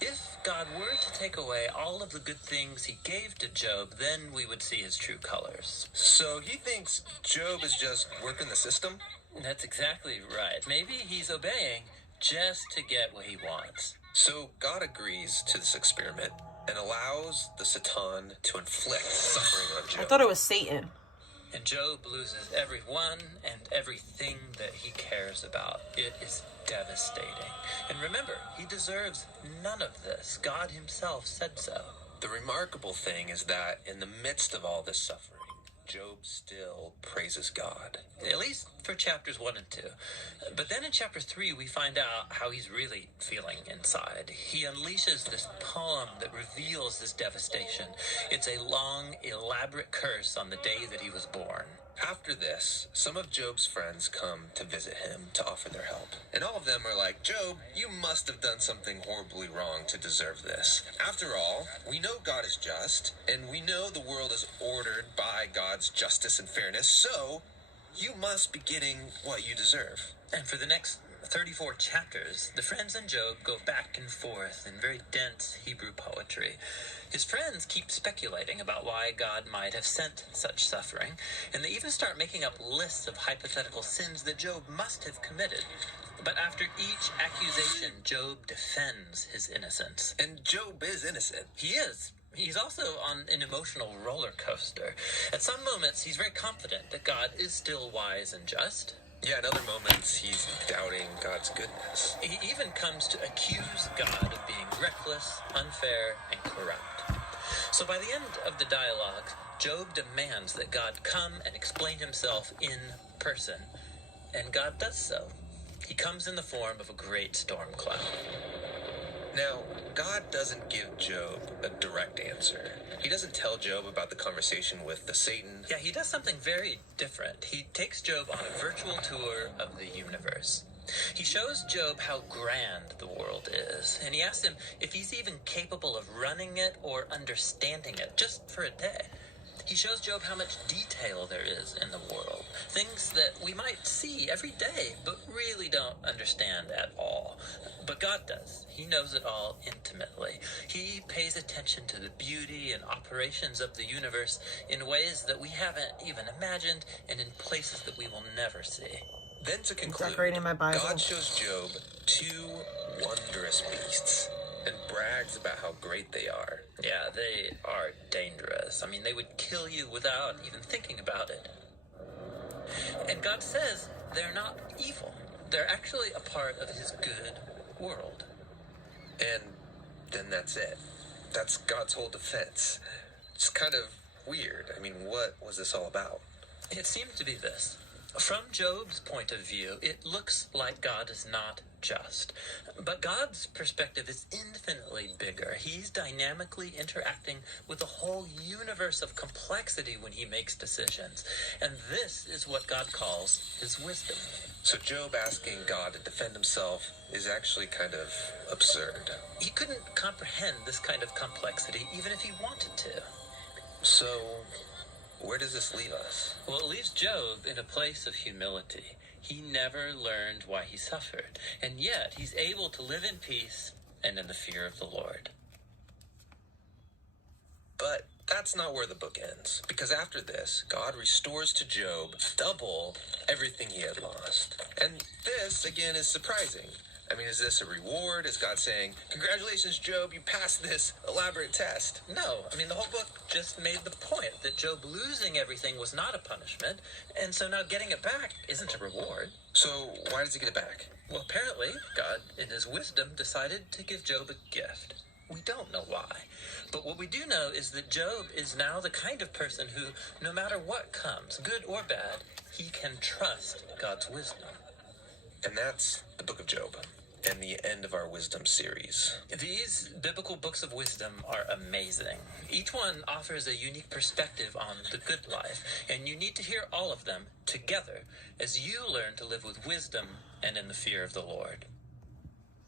If God were to take away all of the good things he gave to Job, then we would see his true colors. So he thinks Job is just working the system? That's exactly right. Maybe he's obeying just to get what he wants. So God agrees to this experiment and allows the Satan to inflict suffering on Job. I thought it was Satan. And Job loses everyone and everything that he cares about. It is devastating. And remember, he deserves none of this. God himself said so. The remarkable thing is that in the midst of all this suffering, Job still praises God. At least for chapters 1 and 2. But then in chapter 3, we find out how he's really feeling inside. He unleashes this poem that reveals this devastation. It's a long, elaborate curse on the day that he was born. After this, some of Job's friends come to visit him to offer their help. And all of them are like, Job, you must have done something horribly wrong to deserve this. After all, we know God is just, and we know the world is ordered by God's justice and fairness, so you must be getting what you deserve. And for the next 34 chapters, the friends and Job go back and forth in very dense Hebrew poetry. His friends keep speculating about why God might have sent such suffering, and they even start making up lists of hypothetical sins that Job must have committed. But after each accusation, Job defends his innocence. And Job is innocent. He is. He's also on an emotional roller coaster. At some moments, he's very confident that God is still wise and just. Yeah, in other moments, he's doubting God's goodness. He even comes to accuse God of being reckless, unfair, and corrupt. So by the end of the dialogue, Job demands that God come and explain himself in person. And God does so. He comes in the form of a great storm cloud. Now, God doesn't give Job a direct answer. He doesn't tell Job about the conversation with the Satan. Yeah, he does something very different. He takes Job on a virtual tour of the universe. He shows Job how grand the world is, and he asks him if he's even capable of running it or understanding it, just for a day. He shows Job how much detail there is in the world, things that we might see every day, but really don't understand at all. But God does. He knows it all intimately. He pays attention to the beauty and operations of the universe in ways that we haven't even imagined and in places that we will never see. Then to conclude, decorating my Bible. God shows Job two wondrous beasts and brags about how great they are. Yeah, they are dangerous. I mean, they would kill you without even thinking about it. And God says they're not evil. They're actually a part of his good world. And then that's it. That's God's whole defense. It's kind of weird. I mean, what was this all about? It seems to be this. From Job's point of view, it looks like God is not just. But God's perspective is infinitely bigger. He's dynamically interacting with a whole universe of complexity when he makes decisions. And this is what God calls his wisdom. So Job asking God to defend himself is actually kind of absurd. He couldn't comprehend this kind of complexity even if he wanted to. So where does this leave us? Well, it leaves Job in a place of humility. He never learned why he suffered, and yet he's able to live in peace and in the fear of the Lord. But that's not where the book ends, because after this, God restores to Job double everything he had lost. And this, again, is surprising. I mean, is this a reward? Is God saying, congratulations, Job, you passed this elaborate test? No, I mean, the whole book just made the point that Job losing everything was not a punishment, and so now getting it back isn't a reward. So why does he get it back? Well, apparently, God, in his wisdom, decided to give Job a gift. We don't know why. But what we do know is that Job is now the kind of person who, no matter what comes, good or bad, he can trust God's wisdom. And that's the book of Job, and the end of our wisdom series. These biblical books of wisdom are amazing. Each one offers a unique perspective on the good life, and you need to hear all of them together as you learn to live with wisdom and in the fear of the Lord.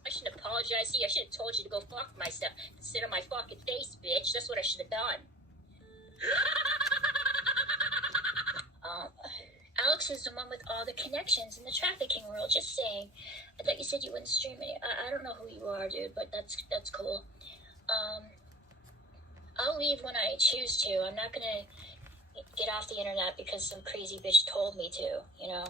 I should apologize to you. I should have told you to go fuck myself instead of my fucking face, bitch. That's what I should have done. Alex is the one with all the connections in the trafficking world. Just saying. I thought you said you wouldn't stream it. I don't know who you are, dude, but that's cool. I'll leave when I choose to. I'm not gonna get off the internet because some crazy bitch told me to, you know?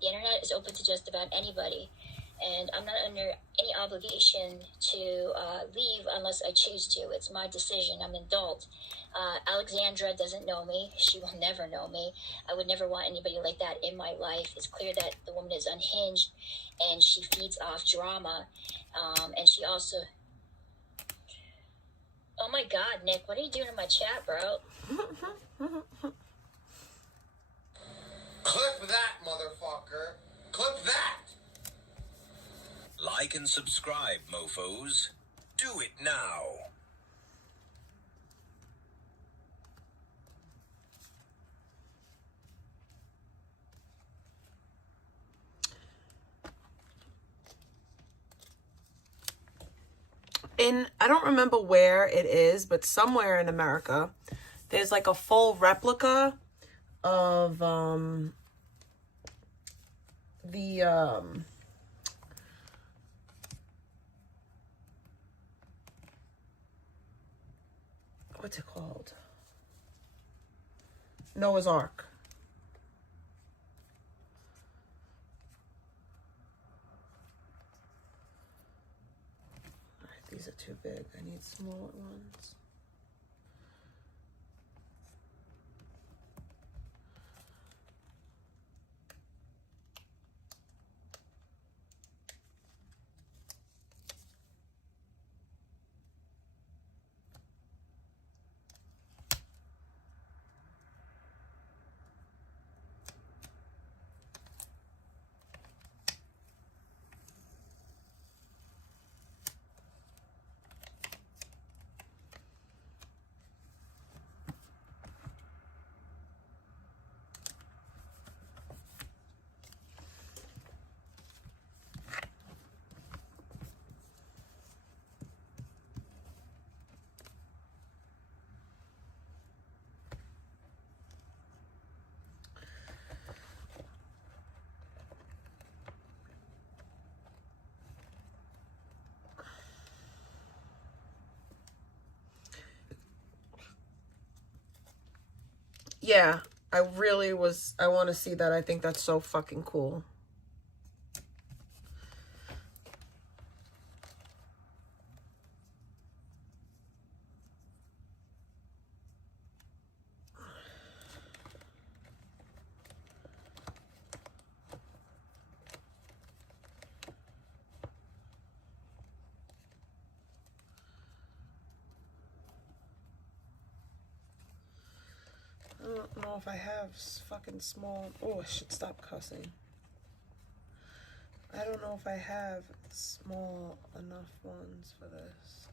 The internet is open to just about anybody. And I'm not under any obligation to leave unless I choose to. It's my decision. I'm an adult. Alexandra doesn't know me. She will never know me. I would never want anybody like that in my life. It's clear that the woman is unhinged and she feeds off drama. And she also... Oh my God, Nick, what are you doing in my chat, bro? Clip that, motherfucker. Clip that. Like and subscribe, mofos. Do it now. I don't remember where it is, but somewhere in America, there's like a full replica of what's it called? Noah's Ark. All right, these are too big. I need smaller ones. Yeah, I want to see that. I think that's so fucking cool. I don't know if I have fucking small... Oh, I should stop cussing. I don't know if I have small enough ones for this.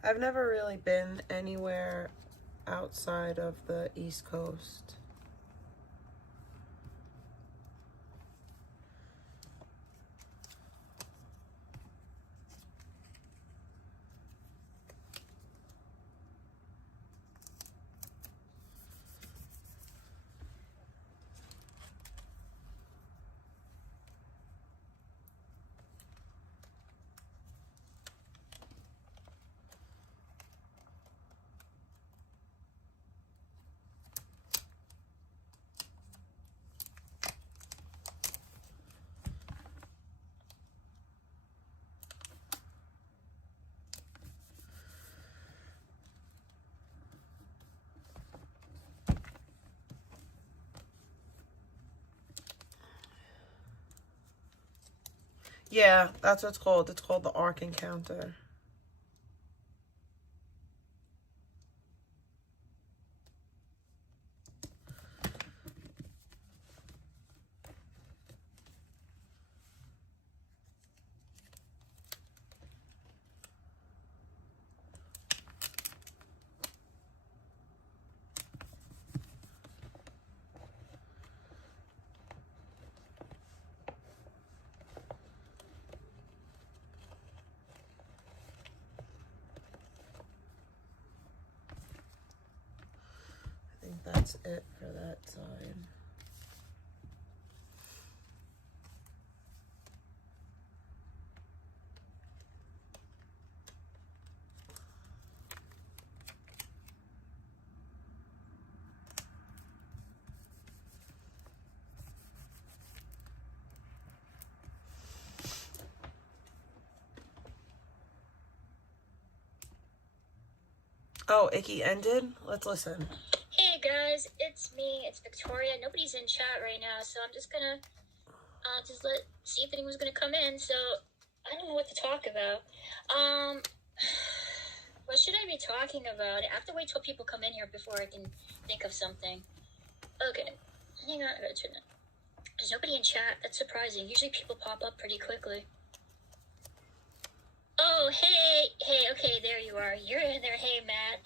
I've never really been anywhere outside of the East Coast. Yeah, that's what it's called. It's called the Ark Encounter. That's it for that side. Oh, Icky ended? Let's listen. Hey guys, it's me, it's Victoria. Nobody's in chat right now, so I'm just gonna see if anyone's gonna come in. So I don't know what to talk about. What should I be talking about? I have to wait till people come in here before I can think of something. Okay, hang on, I gotta turn it. There's nobody in chat. That's surprising. Usually people pop up pretty quickly. Oh, hey, okay, there you are. You're in there. Hey, Matt.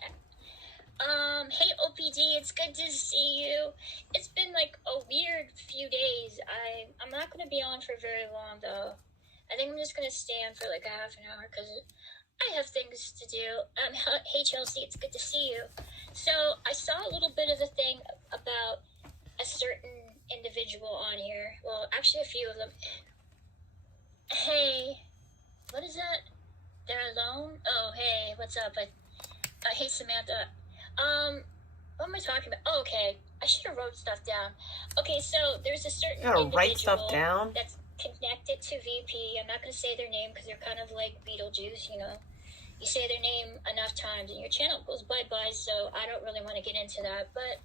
Hey, OPD, it's good to see you. It's been like a weird few days. I'm not gonna be on for very long, though. I think I'm just gonna stay on for like a half an hour, because I have things to do. Hey, Chelsea, it's good to see you. So, I saw a little bit of a thing about a certain individual on here. Well, actually a few of them. Hey, what is that? They're alone? Oh, hey, what's up? Hey, Samantha. What am I talking about? Oh, okay. I should have wrote stuff down. Okay, so there's a certain individual write stuff down? That's connected to VP. I'm not going to say their name because they're kind of like Beetlejuice, you know. You say their name enough times and your channel goes bye-bye, so I don't really want to get into that. But,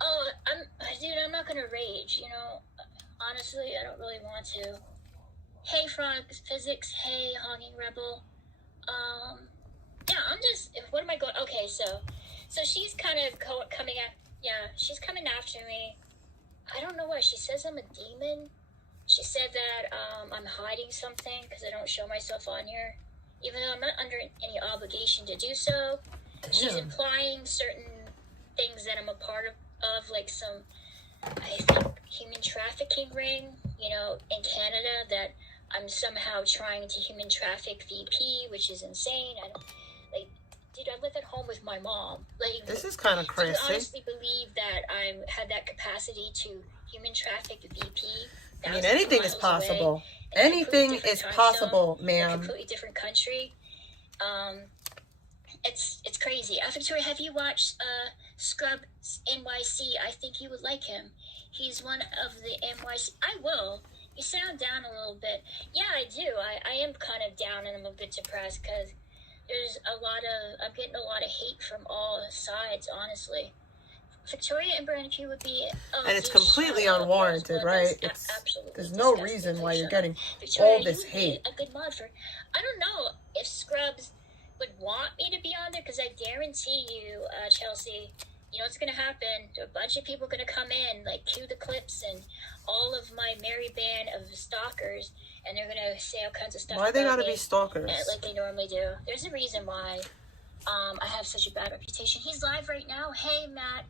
I'm not going to rage, you know. Honestly, I don't really want to. Hey, Frogs Physics. Hey, Honging Rebel. Yeah, what am I going, okay, so she's kind of coming at, yeah, she's coming after me. I don't know why, she says I'm a demon. She said that, I'm hiding something because I don't show myself on here, even though I'm not under any obligation to do so. She's implying certain things that I'm a part of like some, I think, human trafficking ring, you know, in Canada that I'm somehow trying to human traffic VP, which is insane. Like, dude, I live at home with my mom. Like, This is kind of crazy. Do you honestly believe that I had that capacity to human traffic VP? I mean, anything is possible. Anything is possible, ma'am. In a completely different country. It's crazy. Victoria, have you watched Scrubs NYC? I think you would like him. He's one of the NYC. I will. You sound down a little bit. Yeah, I do. I am kind of down and I'm a bit depressed because I'm getting a lot of hate from all sides, honestly. Victoria and Brandon Q would be... and it's completely unwarranted, right? There's no reason why you're getting all this hate. A good mod for... I don't know if Scrubs would want me to be on there, because I guarantee you, Chelsea, you know what's going to happen? A bunch of people are going to come in, like, cue the clips and all of my merry band of stalkers, and they're going to say all kinds of stuff. Why they gotta be stalkers? Like they normally do. There's a reason why I have such a bad reputation. He's live right now. Hey, Matt.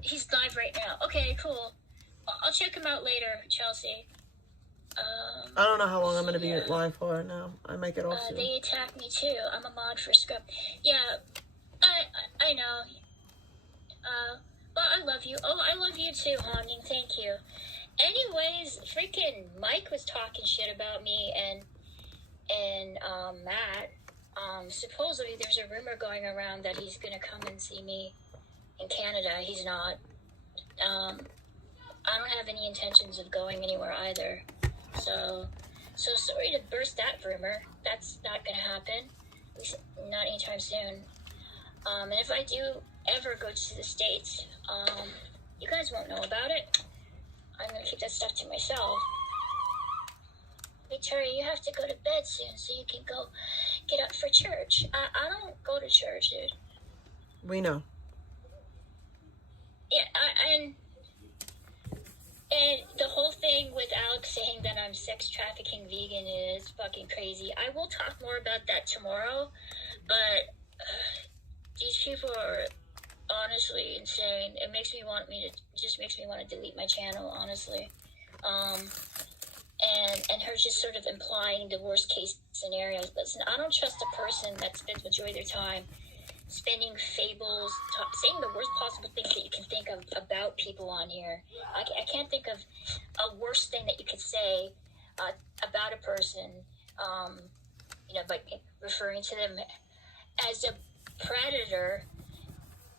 He's live right now. Okay, cool. I'll check him out later, Chelsea. I don't know how long I'm going to be live for now. I might get off soon. They attack me too. I'm a mod for Scrub. Yeah, I know. Well, I love you. Oh, I love you too, Honging. Thank you. Anyways, freaking Mike was talking shit about me and Matt. Supposedly there's a rumor going around that he's gonna come and see me in Canada. He's not. I don't have any intentions of going anywhere either. So sorry to burst that rumor. That's not gonna happen. At least not anytime soon. And if I do ever go to the States, you guys won't know about it. I'm gonna keep that stuff to myself. Victoria, you have to go to bed soon so you can go get up for church. I don't go to church, dude. We know. Yeah, and the whole thing with Alex saying that I'm sex trafficking vegan is fucking crazy. I will talk more about that tomorrow, but these people are honestly insane. It makes me want to delete my channel, honestly. And her just sort of implying the worst case scenarios. Listen, I don't trust a person that spends majority of their time spinning fables, saying the worst possible things that you can think of about people on here. I can't think of a worse thing that you could say about a person, by referring to them as a predator.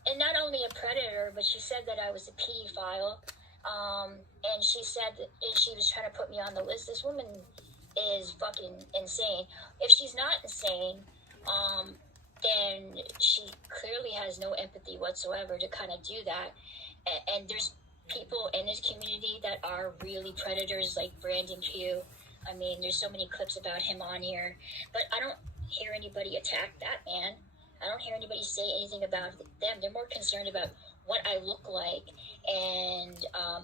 And not only a predator, but she said that I was a pedophile. And she said that she was trying to put me on the list. This woman is fucking insane. If she's not insane, then she clearly has no empathy whatsoever to kind of do that. And there's people in this community that are really predators, like Brandon Q. I mean, there's so many clips about him on here, but I don't hear anybody attack that man. I don't hear anybody say anything about them. They're more concerned about what I look like and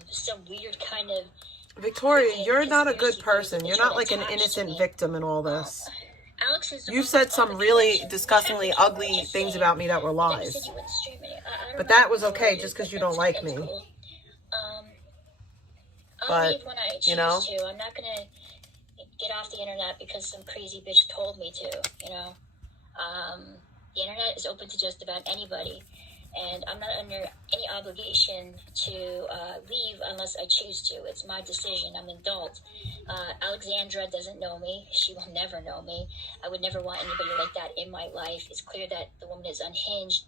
some weird kind of... Victoria, you're not a good person. You're not like an innocent victim in all this. Alex is You said some really disgustingly ugly things about me that were lies. But that was okay just because you don't like me. But, you know. I'm not going to get off the internet because some crazy bitch told me to, you know. The internet is open to just about anybody. And I'm not under any obligation to leave unless I choose to. It's my decision. I'm an adult. Alexandra doesn't know me. She will never know me. I would never want anybody like that in my life. It's clear that the woman is unhinged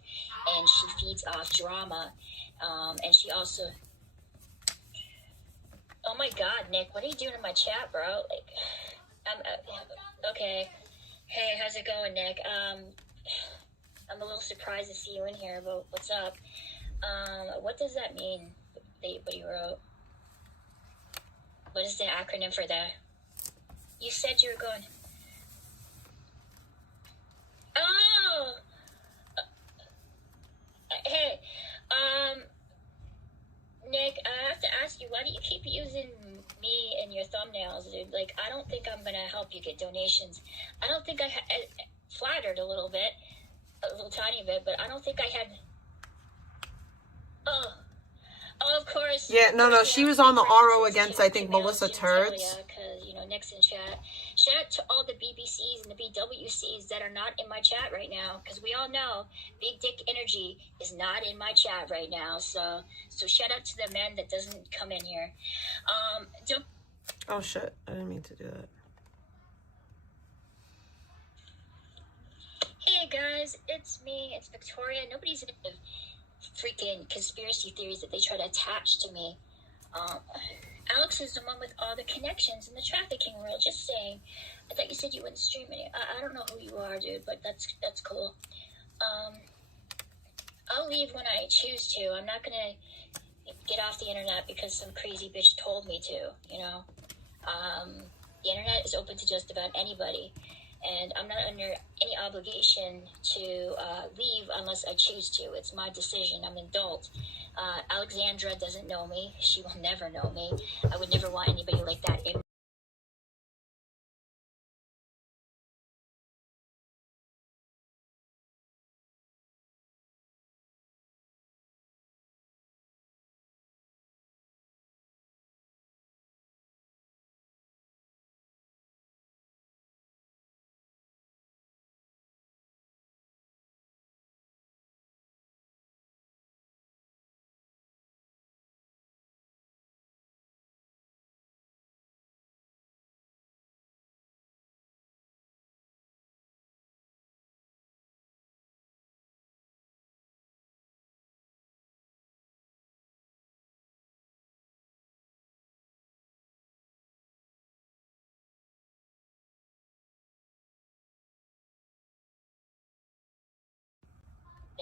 and she feeds off drama. And she also... Oh my God, Nick, what are you doing in my chat, bro? Like, okay. Hey, how's it going, Nick? I'm a little surprised to see you in here, but what's up? What does that mean, what you wrote? What is the acronym for that? You said you were going... Oh! Hey, Nick, I have to ask you, why do you keep using me in your thumbnails, dude? Like, I don't think I'm gonna help you get donations. I don't think I flattered a little bit. A little tiny bit, but I don't think I had... Oh, of course. Yeah, no, she was on the RO against, I think, Melissa Turds. Because, you know, Nick's in chat. Shout out to all the BBCs and the BWCs that are not in my chat right now, because we all know Big Dick Energy is not in my chat right now. So shout out to the men that doesn't come in here. Oh, shit. I didn't mean to do that. Hey guys, it's me, it's Victoria. Nobody's into freaking conspiracy theories that they try to attach to me. Alex is the one with all the connections in the trafficking world, just saying. I thought you said you wouldn't stream it. I don't know who you are, dude, but that's cool. I'll leave when I choose to. I'm not gonna get off the internet because some crazy bitch told me to, you know. The internet is open to just about anybody. And I'm not under any obligation to leave unless I choose to. It's my decision. I'm an adult. Alexandra doesn't know me. She will never know me. I would never want anybody like that in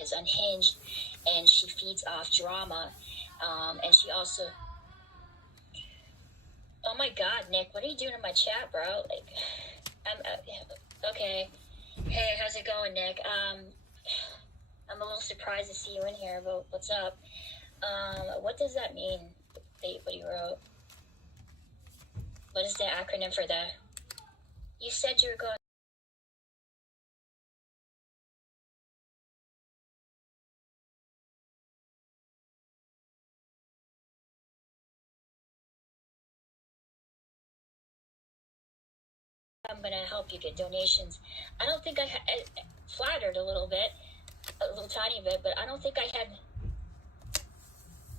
is unhinged and she feeds off drama. And she also... Oh my God, Nick, what are you doing in my chat, bro? Like, okay. Hey, how's it going, Nick? I'm a little surprised to see you in here, but what's up? What does that mean? What you wrote? What is the acronym for that? You said you were going. I'm gonna help you get donations. I don't think I flattered a little tiny bit, but I don't think I had.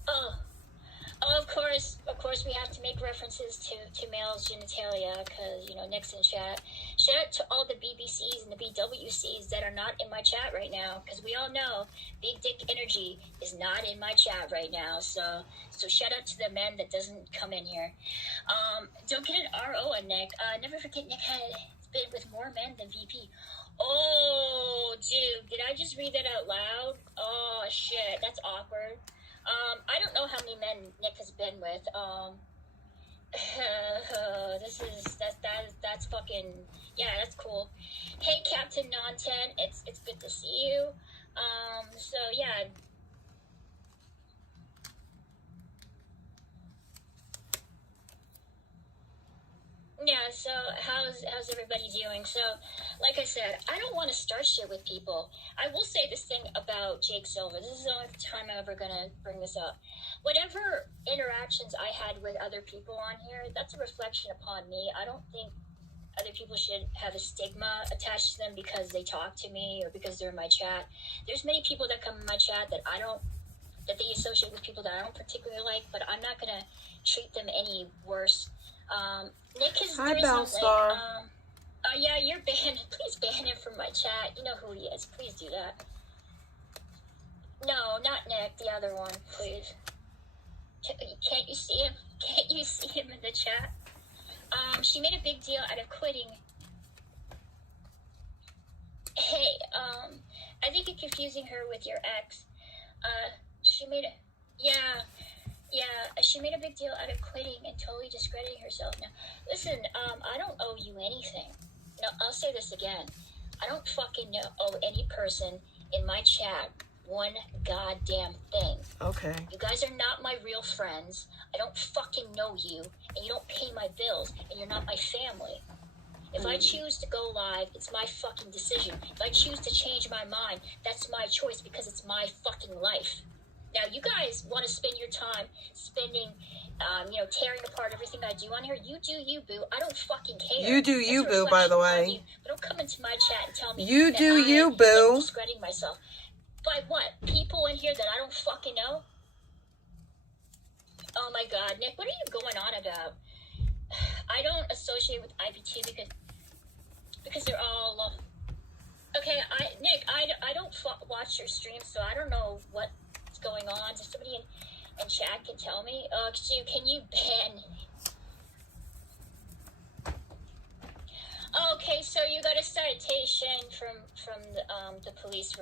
Oh, of course, we have to make references to males' genitalia because, Nick's in chat. Shout out to all the BBCs and the BWCs that are not in my chat right now, because we all know big dick energy is not in my chat right now. So shout out to the men that doesn't come in here. Don't get an RO on Nick. Never forget Nick has been with more men than VP. Oh, dude, did I just read that out loud? Oh, shit, that's awkward. I don't know how many men Nick has been with. That's fucking, yeah, that's cool. Hey, Captain Non-10, it's good to see you. So yeah. Yeah, so how's everybody doing? So, like I said, I don't want to start shit with people. I will say this thing about Jake Silva. This is the only time I'm ever going to bring this up. Whatever interactions I had with other people on here, that's a reflection upon me. I don't think other people should have a stigma attached to them because they talk to me or because they're in my chat. There's many people that come in my chat that they associate with people that I don't particularly like, but I'm not going to treat them any worse. Nick is Hi, Bellstar. Yeah, you're banned. Please ban him from my chat. You know who he is. Please do that. No, not Nick. The other one, please. Can't you see him? Can't you see him in the chat? She made a big deal out of quitting. Hey, I think you're confusing her with your ex. She made a big deal out of quitting and totally discrediting herself. Now, listen, I don't owe you anything. No, I'll say this again. I don't fucking owe any person in my chat one goddamn thing. Okay. You guys are not my real friends. I don't fucking know you, and you don't pay my bills, and you're not my family. If I choose to go live, it's my fucking decision. If I choose to change my mind, that's my choice because it's my fucking life. Now, you guys want to spend your time spending, tearing apart everything I do on here. You do you, boo. I don't fucking care. You do you, boo, by the way. But don't come into my chat and tell me you that do you, boo. I'm discrediting myself. By what? People in here that I don't fucking know? Oh my God, Nick, what are you going on about? I don't associate with IPT because they're all... Okay, Nick, I don't watch your stream, so I don't know what's going on. If somebody in chat can tell me, can you ban? Okay, so you got a citation from the police.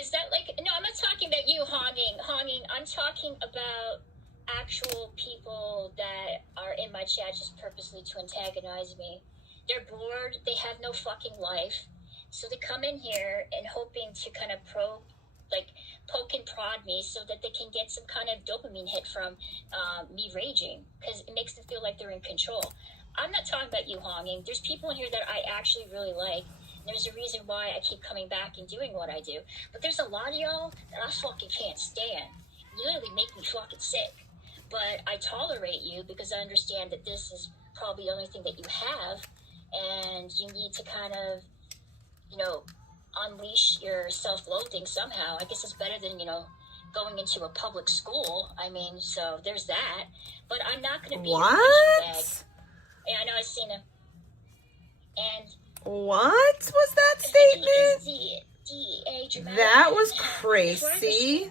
Is that like? No, I'm not talking about you hogging. I'm talking about actual people that are in my chat just purposely to antagonize me. They're bored. They have no fucking life, so they come in here and hoping to kind of poke and prod me so that they can get some kind of dopamine hit from me raging, because it makes them feel like they're in control. I'm not talking about you hogging. There's people in here that I actually really like. There's a reason why I keep coming back and doing what I do. But there's a lot of y'all that I fucking can't stand. You literally make me fucking sick. But I tolerate you because I understand that this is probably the only thing that you have. And you need to kind of, unleash your self-loathing somehow. I guess it's better than, going into a public school. I mean, so there's that. But I'm not going to be a punching bag. Yeah, I know, I've seen him. And... What was that statement? That was crazy.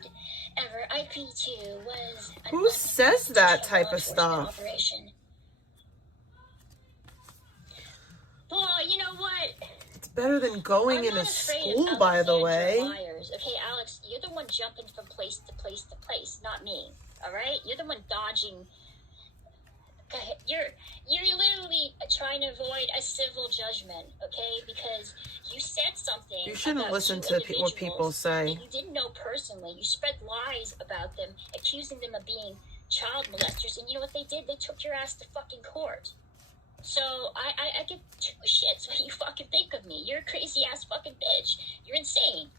Who says that type of stuff? Well, you know what? It's better than going in a school, by the way. Okay, Alex, you're the one jumping from place to place to place, not me. All right? You're the one dodging You're literally trying to avoid a civil judgment, okay? Because you said something. You shouldn't about listen two to what people individuals say. that you didn't know personally. You spread lies about them, accusing them of being child molesters, and you know what they did? They took your ass to fucking court. So I give two shits what you fucking think of me. You're a crazy ass fucking bitch. You're insane.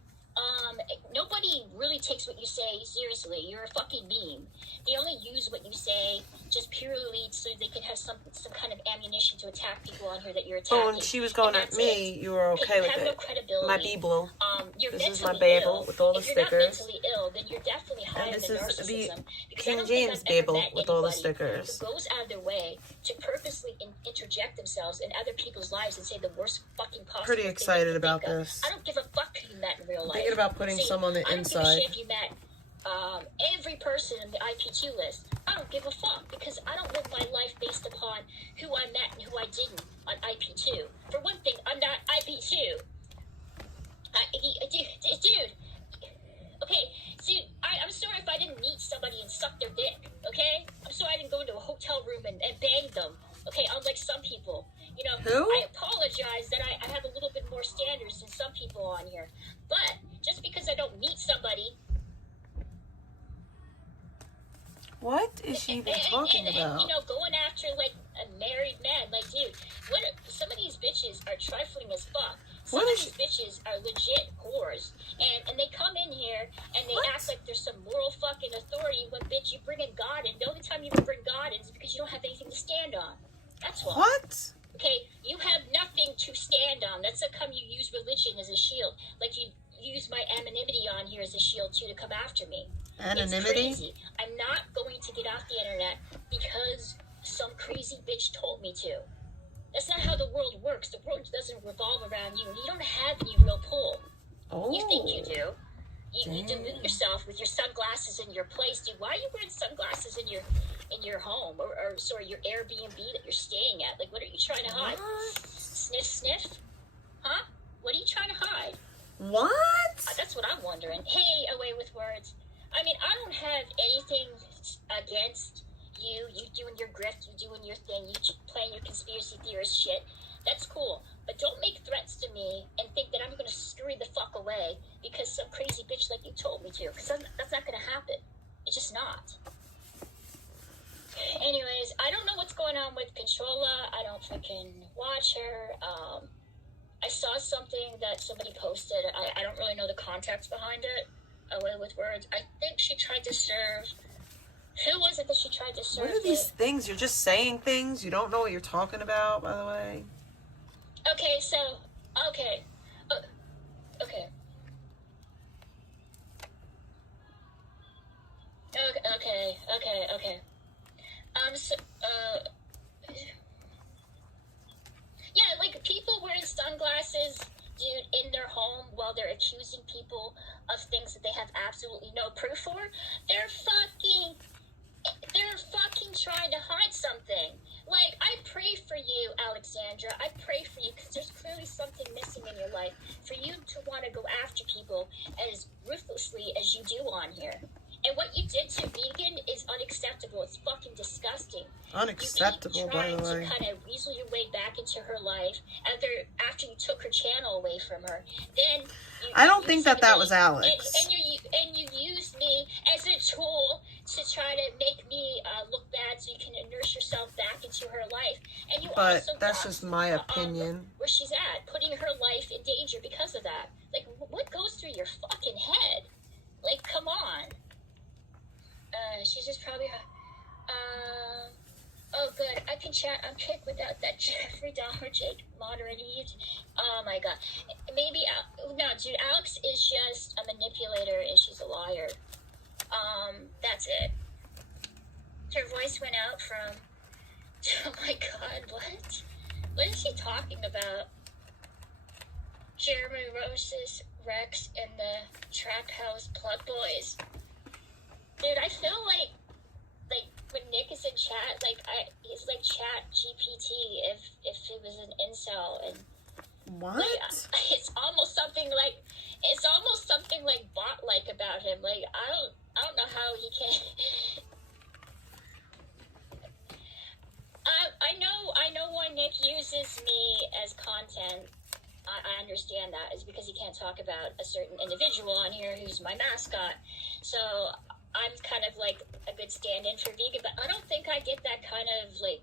Nobody really takes what you say seriously. You're a fucking meme. They only use what you say just purely so they can have some kind of ammunition to attack people on here that you're attacking. Oh, and she was going at me. You were okay with have it. no credibility. My Bibel. You're This is my mentally Bible ill. with all the If you're not stickers. mentally ill, then you're definitely high And on this the is narcissism. the Because I King don't think James I've ever Bible met with all the anybody stickers. who goes out of their way to purposely interject themselves in other people's lives and say the worst fucking possible Pretty thing excited they can about think of. this. I don't give a fuck who you met in real life. Thinking about putting See, some on the I don't give a inside. shit if you met every person in the IP2 list. I don't give a fuck because I don't live my life based upon who I met and who I didn't on IP2. For one thing, I'm not IP2. Dude. Okay, dude, I'm sorry if I didn't meet somebody and suck their dick, okay? I'm sorry I didn't go into a hotel room and bang them, okay? Unlike some people. You know, Who? I apologize that I have a little bit more standards than some people on here. But just because I don't meet somebody... What is she even talking about? You know, going after, like, a married man. Like, dude, some of these bitches are trifling as fuck. Some of these bitches are legit whores. And they come in here and they act like there's some moral fucking authority when, bitch, you bring in God in. The only time you ever bring God in is because you don't have anything to stand on. That's why. What? Okay, you have nothing to stand on. That's how come you use religion as a shield. Like, you use my anonymity on here as a shield, too, to come after me. Anonymity? It's crazy. I'm not going to get off the internet because some crazy bitch told me to. That's not how the world works. The world doesn't revolve around you. You don't have any real pull. Oh. You think you do. You delude yourself with your sunglasses in your place. Dude, why are you wearing sunglasses in your home or sorry, your Airbnb that you're staying at? Like, what are you trying to hide? Sniff, sniff? Huh? What are you trying to hide? What? That's what I'm wondering. Hey, away with words. I mean, I don't have anything against you. You doing your grift, you doing your thing, you playing your conspiracy theorist shit. That's cool. But don't make threats to me and think that I'm going to scurry the fuck away because some crazy bitch like you told me to. Because that's not going to happen. It's just not. Anyways, I don't know what's going on with Controlla. I don't fucking watch her. I saw something that somebody posted. I don't really know the context behind it. Away with words. I think she tried to serve... Who was it that she tried to serve? What are these things? You're just saying things. You don't know what you're talking about, by the way. Okay, so... Okay. Okay. Okay. Yeah, like, people wearing sunglasses, dude, in their home while they're accusing people of things that they have absolutely no proof for, they're fucking trying to hide something. Like, I pray for you, Alexandra. I pray for you, because there's clearly something missing in your life for you to want to go after people as ruthlessly as you do on here. And what you did to Megan is unacceptable. It's fucking disgusting. Unacceptable, by the way. You keep trying to kind of weasel your way back into her life after you took her channel away from her. Then I don't think that was Alex. And you used me as a tool to try to make me look bad so you can nurse yourself back into her life. And you But also that's just my opinion. where she's at, putting her life in danger because of that. Like, what goes through your fucking head? Like, come on. She's just probably... oh, good. I can chat. I'm quick without that Jeffrey Dahmer Jake moderating you. Oh, my God. Maybe... no, dude, Alex is just a manipulator and she's a liar. That's it. Her voice went out from... Oh, my God, what? What is she talking about? Jeremy Roses, Rex, and the Trap House Plug Boys. Dude, I feel like when Nick is in chat, he's like Chat GPT if it was an incel, and what? Like, it's almost something like bot-like about him. Like, I don't know how he can. Nick uses me as content, I understand that, is because he can't talk about a certain individual on here who's my mascot. So I'm kind of like a good stand-in for vegan, but I don't think I get that kind of like,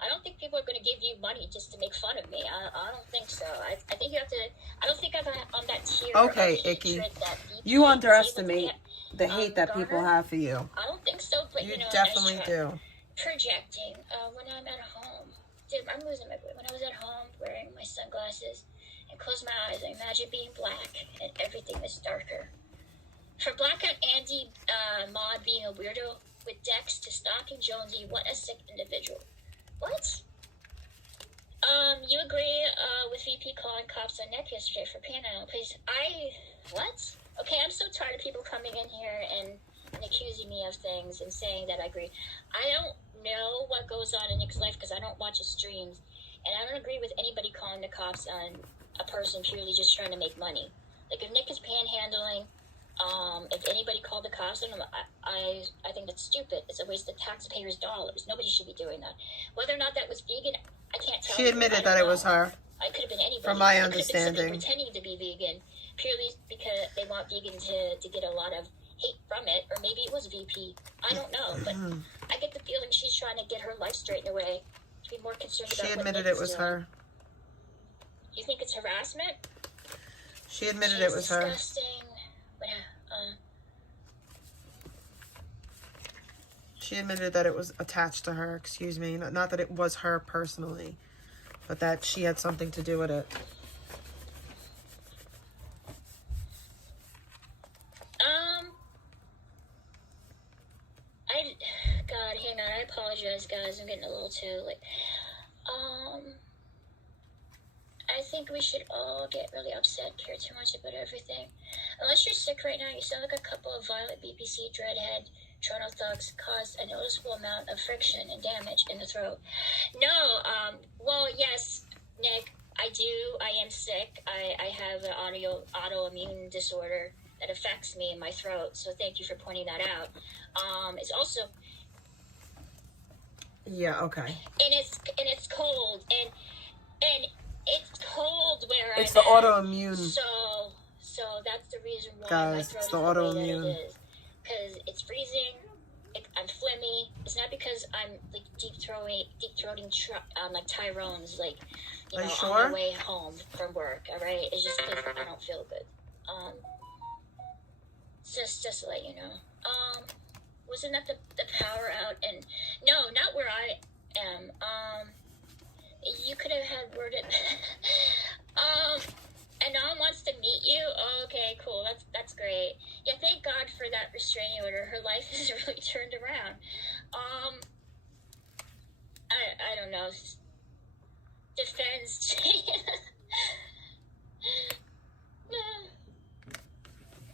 I don't think people are going to give you money just to make fun of me. I don't think so. I think you have to, I don't think I'm on that tier. Okay, of Icky. that You underestimate the hate that people have for you. I don't think so, but You you know, definitely I try. do. Projecting when I'm at home. Dude, I'm losing my way. When I was at home wearing my sunglasses and close my eyes, I imagine being black and everything is darker. For Blackout Andy Maud being a weirdo with Dex to stalking Jonesy, what a sick individual. What? You agree with VP calling cops on Nick yesterday for panhandling, please? What? Okay, I'm so tired of people coming in here and accusing me of things and saying that I agree. I don't know what goes on in Nick's life because I don't watch his streams, and I don't agree with anybody calling the cops on a person purely just trying to make money. Like, if Nick is panhandling, if anybody called the cops on him, I think that's stupid. It's a waste of taxpayers' dollars. Nobody should be doing that. Whether or not that was vegan, I can't tell. She admitted that it was her. I could have been anybody. From my It could have been somebody understanding. pretending to be vegan purely because they want vegan to get a lot of hate from it, or maybe it was VP. I don't know, but I get the feeling she's trying to get her life straightened away, to be more concerned about She what admitted Nick it was is her. You think it's harassment? She admitted She's it was her. disgusting. She admitted that it was attached to her, excuse me. Not that it was her personally, but that she had something to do with it. God, hang on, I apologize, guys. I'm getting a little too, like, I think we should all get really upset, care too much about everything. Unless you're sick right now, you sound like a couple of violent BPC dreadhead Toronto thugs caused a noticeable amount of friction and damage in the throat. No, well, yes, Nick, I am sick. I have an autoimmune disorder that affects me in my throat, so thank you for pointing that out. It's also... Yeah, okay. And it's cold, and it's cold where It's I'm the at. autoimmune. So that's the reason why Guys, my throat it's is the the way that autoimmune. it is. Because it's freezing, I'm phlegmy. It's not because I'm like deep throating like Tyrone's, like, you Are know, you on sure? my way home from work. All right, it's just because I don't feel good. Just to let you know. Wasn't that the power out? And no, not where I am. You could have had worded. And no one wants to meet you. Oh, okay, cool. That's great. Yeah, thank God for that restraining order. Her life has really turned around. I don't know. Defends.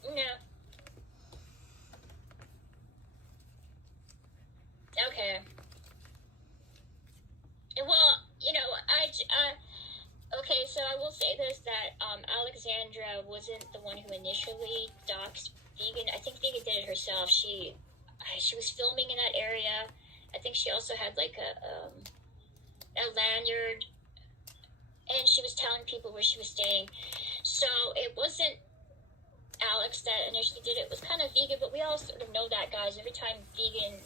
No. Okay. Well, you know, okay, so I will say this, that Alexandra wasn't the one who initially doxed Vegan. I think Vegan did it herself. She was filming in that area. I think she also had like a lanyard, and she was telling people where she was staying. So it wasn't Alex that initially did it. It was kind of Vegan, but we all sort of know that, guys. Every time Vegan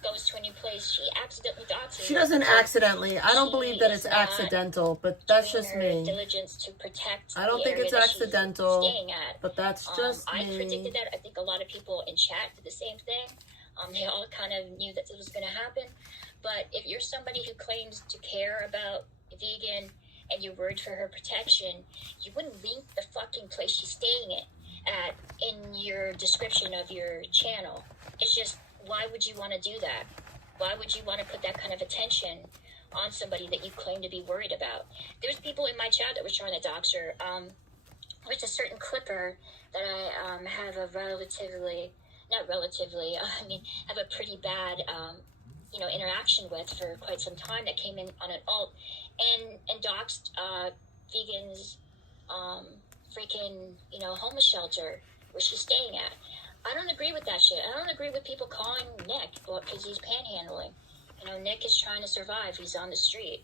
goes to a new place, she accidentally doxes. She doesn't accidentally. I don't believe that it's accidental, but that's just me. Diligence to protect. I don't the think area it's that she's accidental, staying at. but that's just I me. predicted that. I think a lot of people in chat did the same thing. They all kind of knew that this was going to happen. But if you're somebody who claims to care about Vegan and you're worried for her protection, you wouldn't link the fucking place she's staying at in your description of your channel. It's just, why would you want to do that? Why would you want to put that kind of attention on somebody that you claim to be worried about? There's people in my chat that were trying to dox her. There's a certain clipper that I have a have a pretty bad, interaction with for quite some time, that came in on an alt and doxed Vegan's freaking, homeless shelter where she's staying at. I don't agree with that shit. I don't agree with people calling Nick because he's panhandling. Nick is trying to survive. He's on the street.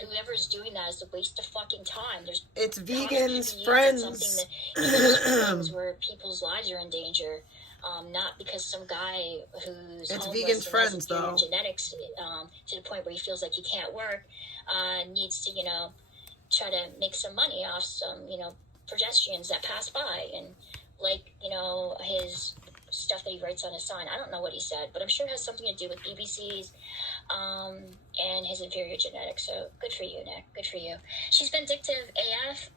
Whoever's doing that is a waste of fucking time. It's vegans, friends. Something that things where people's lives are in danger, not because some guy who's it's homeless vegans, and friends, though. Genetics to the point where he feels like he can't work, needs to try to make some money off some pedestrians that pass by, and his stuff that he writes on his sign. I don't know what he said, but I'm sure it has something to do with BBCs and his inferior genetics. So good for you, Nick. Good for you. She's vindictive AF.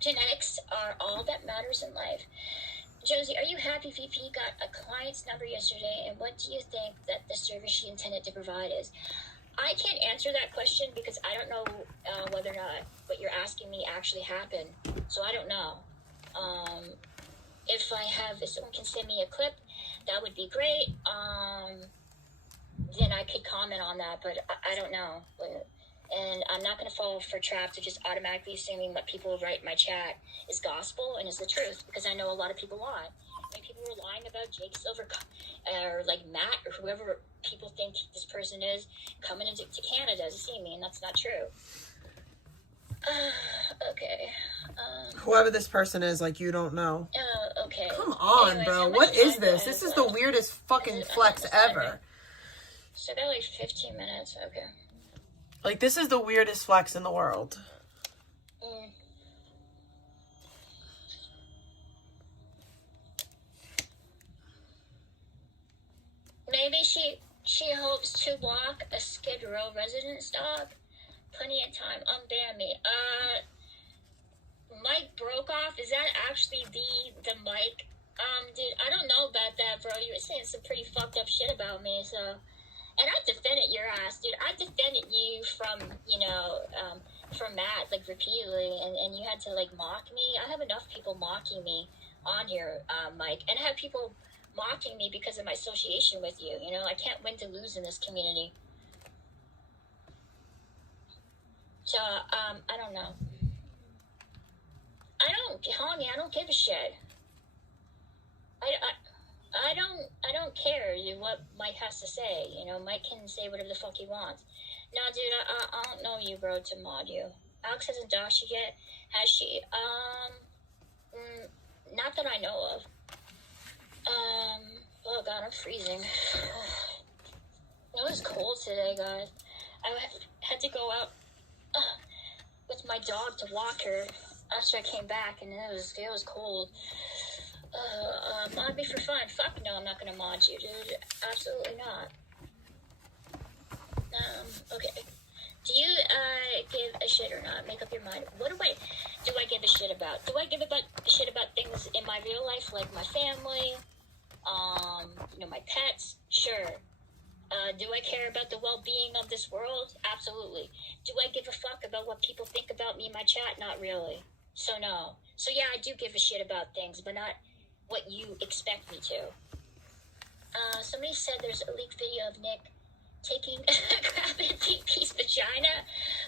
Genetics are all that matters in life. Josie, are you happy VP got a client's number yesterday, and what do you think that the service she intended to provide is? I can't answer that question because I don't know whether or not what you're asking me actually happened. So I don't know. If someone can send me a clip, that would be great. Then I could comment on that, but I don't know. And I'm not going to fall for traps of just automatically assuming what people write in my chat is gospel and is the truth, because I know a lot of people lie. I mean, people were lying about Jake Silver or like Matt or whoever people think this person is coming into Canada to see me, and that's not true. Okay. Whoever this person is, like, you don't know. Okay. Come on, Anyways, bro. how much What is time this? do I This have is the left? weirdest fucking flex ever. So I got like 15 minutes. Okay. Like, this is the weirdest flex in the world. Maybe she hopes to walk a Skid Row residence dog. Plenty of time. Unban me. Mike broke off. Is that actually the mic? Dude, I don't know about that, bro. You were saying some pretty fucked up shit about me, so. And I defended your ass, dude. I defended you from Matt, like, repeatedly, and you had to, like, mock me. I have enough people mocking me on here, Mike, and I have people mocking me because of my association with you. I can't win to lose in this community. So, I don't know. Homie, I don't give a shit. I don't care what Mike has to say. Mike can say whatever the fuck he wants. No, dude, I don't know you, bro, to mod you. Alex hasn't doxed you yet. Has she? Not that I know of. Oh god, I'm freezing. It was cold today, guys. I had to go out with my dog to walk her after I came back, and it was cold. Mod me for fun. Fuck no, I'm not gonna mod you, dude. Absolutely not. Okay. Do you give a shit or not? Make up your mind. What do I give a shit about? Do I give a shit about things in my real life, like my family, my pets? Sure. Do I care about the well-being of this world? Absolutely. Do I give a fuck about what people think about me in my chat? Not really. So no. So yeah, I do give a shit about things, but not what you expect me to. Somebody said there's a leaked video of Nick taking a crap in VP's vagina.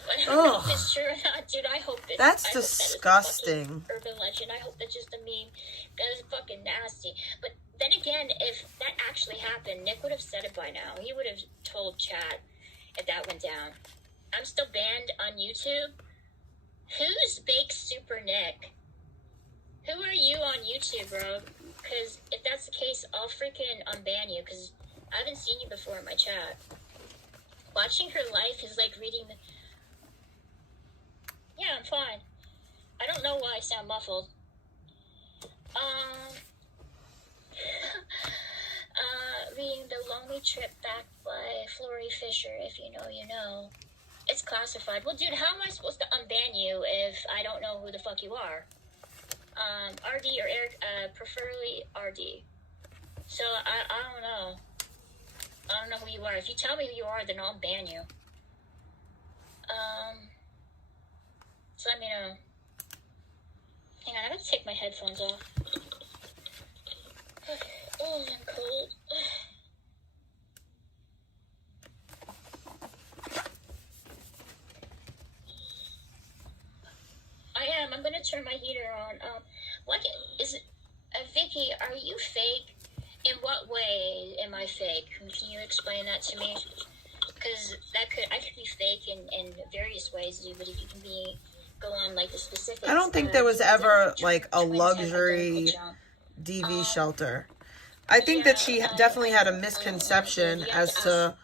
But I don't know if it's true or not, dude. I hope it's... That's disgusting. Urban legend. I hope that's just a meme. That is fucking nasty. But then again, if that actually happened, Nick would have said it by now. He would have told chat if that went down. I'm still banned on YouTube. Who's Bake Super Nick? Who are you on YouTube, bro? Because if that's the case, I'll freaking unban you, because I haven't seen you before in my chat. Watching her life is like reading the... Yeah, I'm fine. I don't know why I sound muffled. Reading The Lonely Trip Back by Flory Fisher, if you know, you know. It's classified. Well, dude, how am I supposed to unban you if I don't know who the fuck you are? RD or Eric, preferably RD. So, I don't know. I don't know who you are. If you tell me who you are, then I'll ban you. So let me know. Hang on, I gotta take my headphones off. Oh, I'm cold. I'm gonna turn my heater on. What is it? Vicky, are you fake? In what way am I fake? Can you explain that to me? because I could be fake in various ways, dude. But if you can go on like the specifics. I don't think there was ever like a luxury DV shelter. I think that she definitely had a misconception as to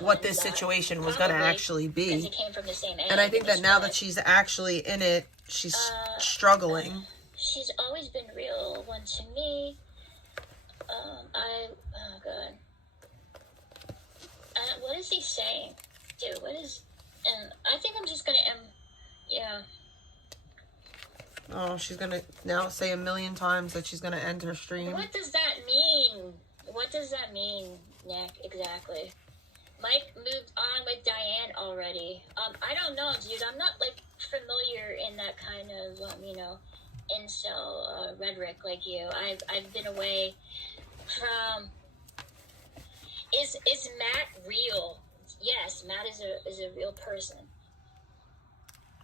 what this situation was going to actually be. And I think that now that she's actually in it, she's struggling. She's always been real one to me. Oh god. What is he saying? Dude, what is... I think I'm just gonna... yeah. Oh, she's gonna now say 1,000,000 times that she's gonna end her stream. What does that mean? What does that mean, Nick, exactly? Mike moved on with Diane already. I don't know, dude. I'm not, like, familiar in that kind of, you know, incel rhetoric like you. I've been away from... Is Matt real? Yes, Matt is a real person.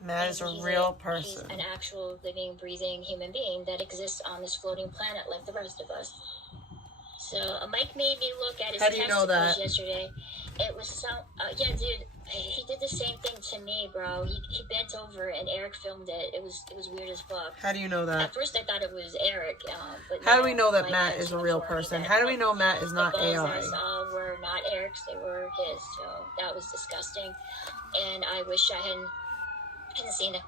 Matt is a real person. He's an actual living, breathing human being that exists on this floating planet like the rest of us. So Mike made me look at his testicles yesterday. It was so... yeah, dude, he did the same thing to me, bro. He bent over and Eric filmed it. It was weird as fuck. How do you know that? At first I thought it was Eric. But how do we know that Matt is a real person? How do we know Matt is not AI? The balls I saw were not Eric's, they were his. So that was disgusting. And I wish I hadn't seen it.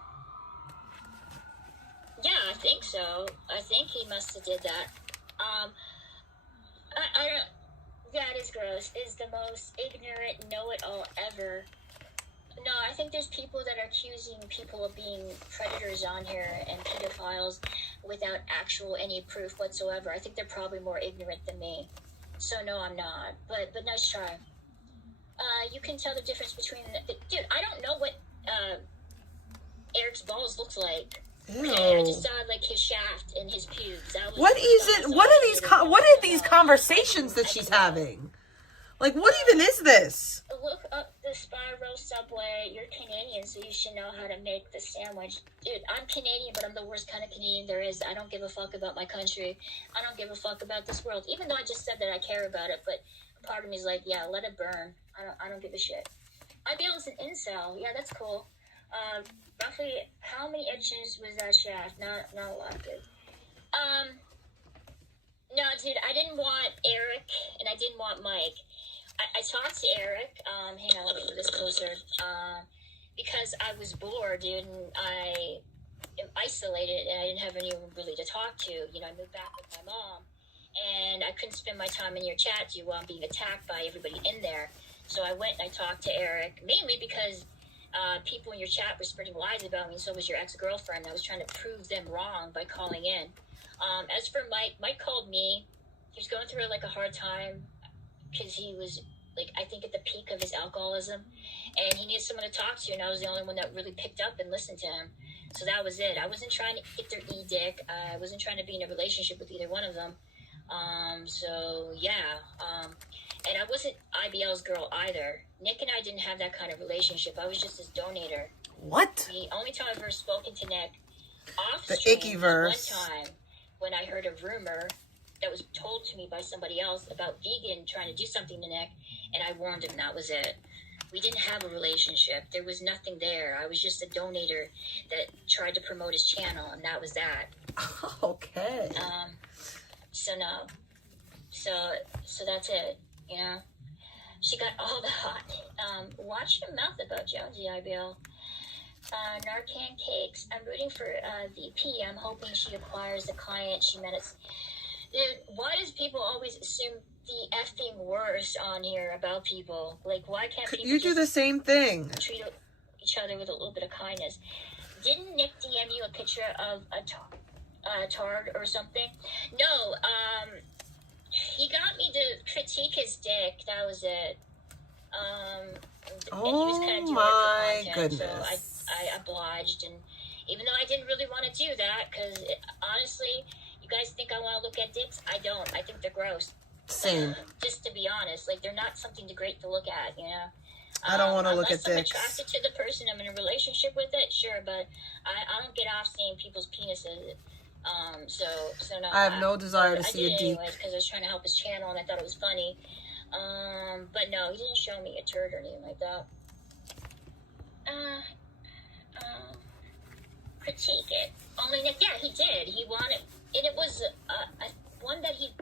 Yeah, I think so. I think he must have did that. I don't... That is gross. Is the most ignorant know-it-all ever. No, I think there's people that are accusing people of being predators on here and pedophiles without any proof whatsoever. I think they're probably more ignorant than me. So no, I'm not. But nice try. You can tell the difference between... Dude, I don't know what Eric's balls looks like. Ew. I just saw like his shaft and his pubes. What is it? What are these conversations that she's having? Like, what even is this? Look up the Spiral Subway. You're Canadian, so you should know how to make the sandwich. Dude, I'm Canadian, but I'm the worst kind of Canadian there is. I don't give a fuck about my country. I don't give a fuck about this world. Even though I just said that I care about it, but part of me is like, yeah, let it burn. I don't give a shit. IBL's an incel. Yeah, that's cool. Roughly, how many inches was that shaft? Not a lot, dude. No, dude, I didn't want Eric, and I didn't want Mike. I talked to Eric, hang on, let me move this closer, because I was bored, dude, and I am isolated, and I didn't have anyone really to talk to. You know, I moved back with my mom, and I couldn't spend my time in your chat, dude, while I'm being attacked by everybody in there. So I went and I talked to Eric, mainly because people in your chat were spreading lies about me, so was your ex-girlfriend. I was trying to prove them wrong by calling in. As for Mike called me. He was going through like a hard time because he was like, I think at the peak of his alcoholism, and he needed someone to talk to, and I was the only one that really picked up and listened to him. So that was it. I wasn't trying to get their e-dick. I wasn't trying to be in a relationship with either one of them. So yeah. And I wasn't IBL's girl either. Nick and I didn't have that kind of relationship. I was just his donator. What? The only time I've ever spoken to Nick off the stream icky verse. One time when I heard a rumor that was told to me by somebody else about vegan trying to do something to Nick, and I warned him, and that was it. We didn't have a relationship. There was nothing there. I was just a donator that tried to promote his channel, and that was that. Okay. So no. So that's it, you know? She got all the hot. Watch your mouth about Jonesy, IBL. Narcan Cakes. I'm rooting for VP. I'm hoping she acquires the client she met. Dude, why does people always assume the effing worst on here about people? Like, why can't people you do the same thing? Treat each other with a little bit of kindness. Didn't Nick DM you a picture of a tard or something? No, he got me to critique his dick. That was it. And he was kind of doing it for content, goodness. So I obliged, and even though I didn't really want to do that, because honestly, you guys think I want to look at dicks? I don't. I think they're gross. Same. Just to be honest, like, they're not something great to look at, you know? I don't want to look at dicks. Unless I'm attracted to the person, I'm in a relationship with it, sure, but I don't get off seeing people's penises. So no. I have no desire to see a dick. Because I was trying to help his channel, and I thought it was funny. But no, he didn't show me a turd or anything like that. Critique it. Only Nick, yeah, he did. He wanted, and it was one that he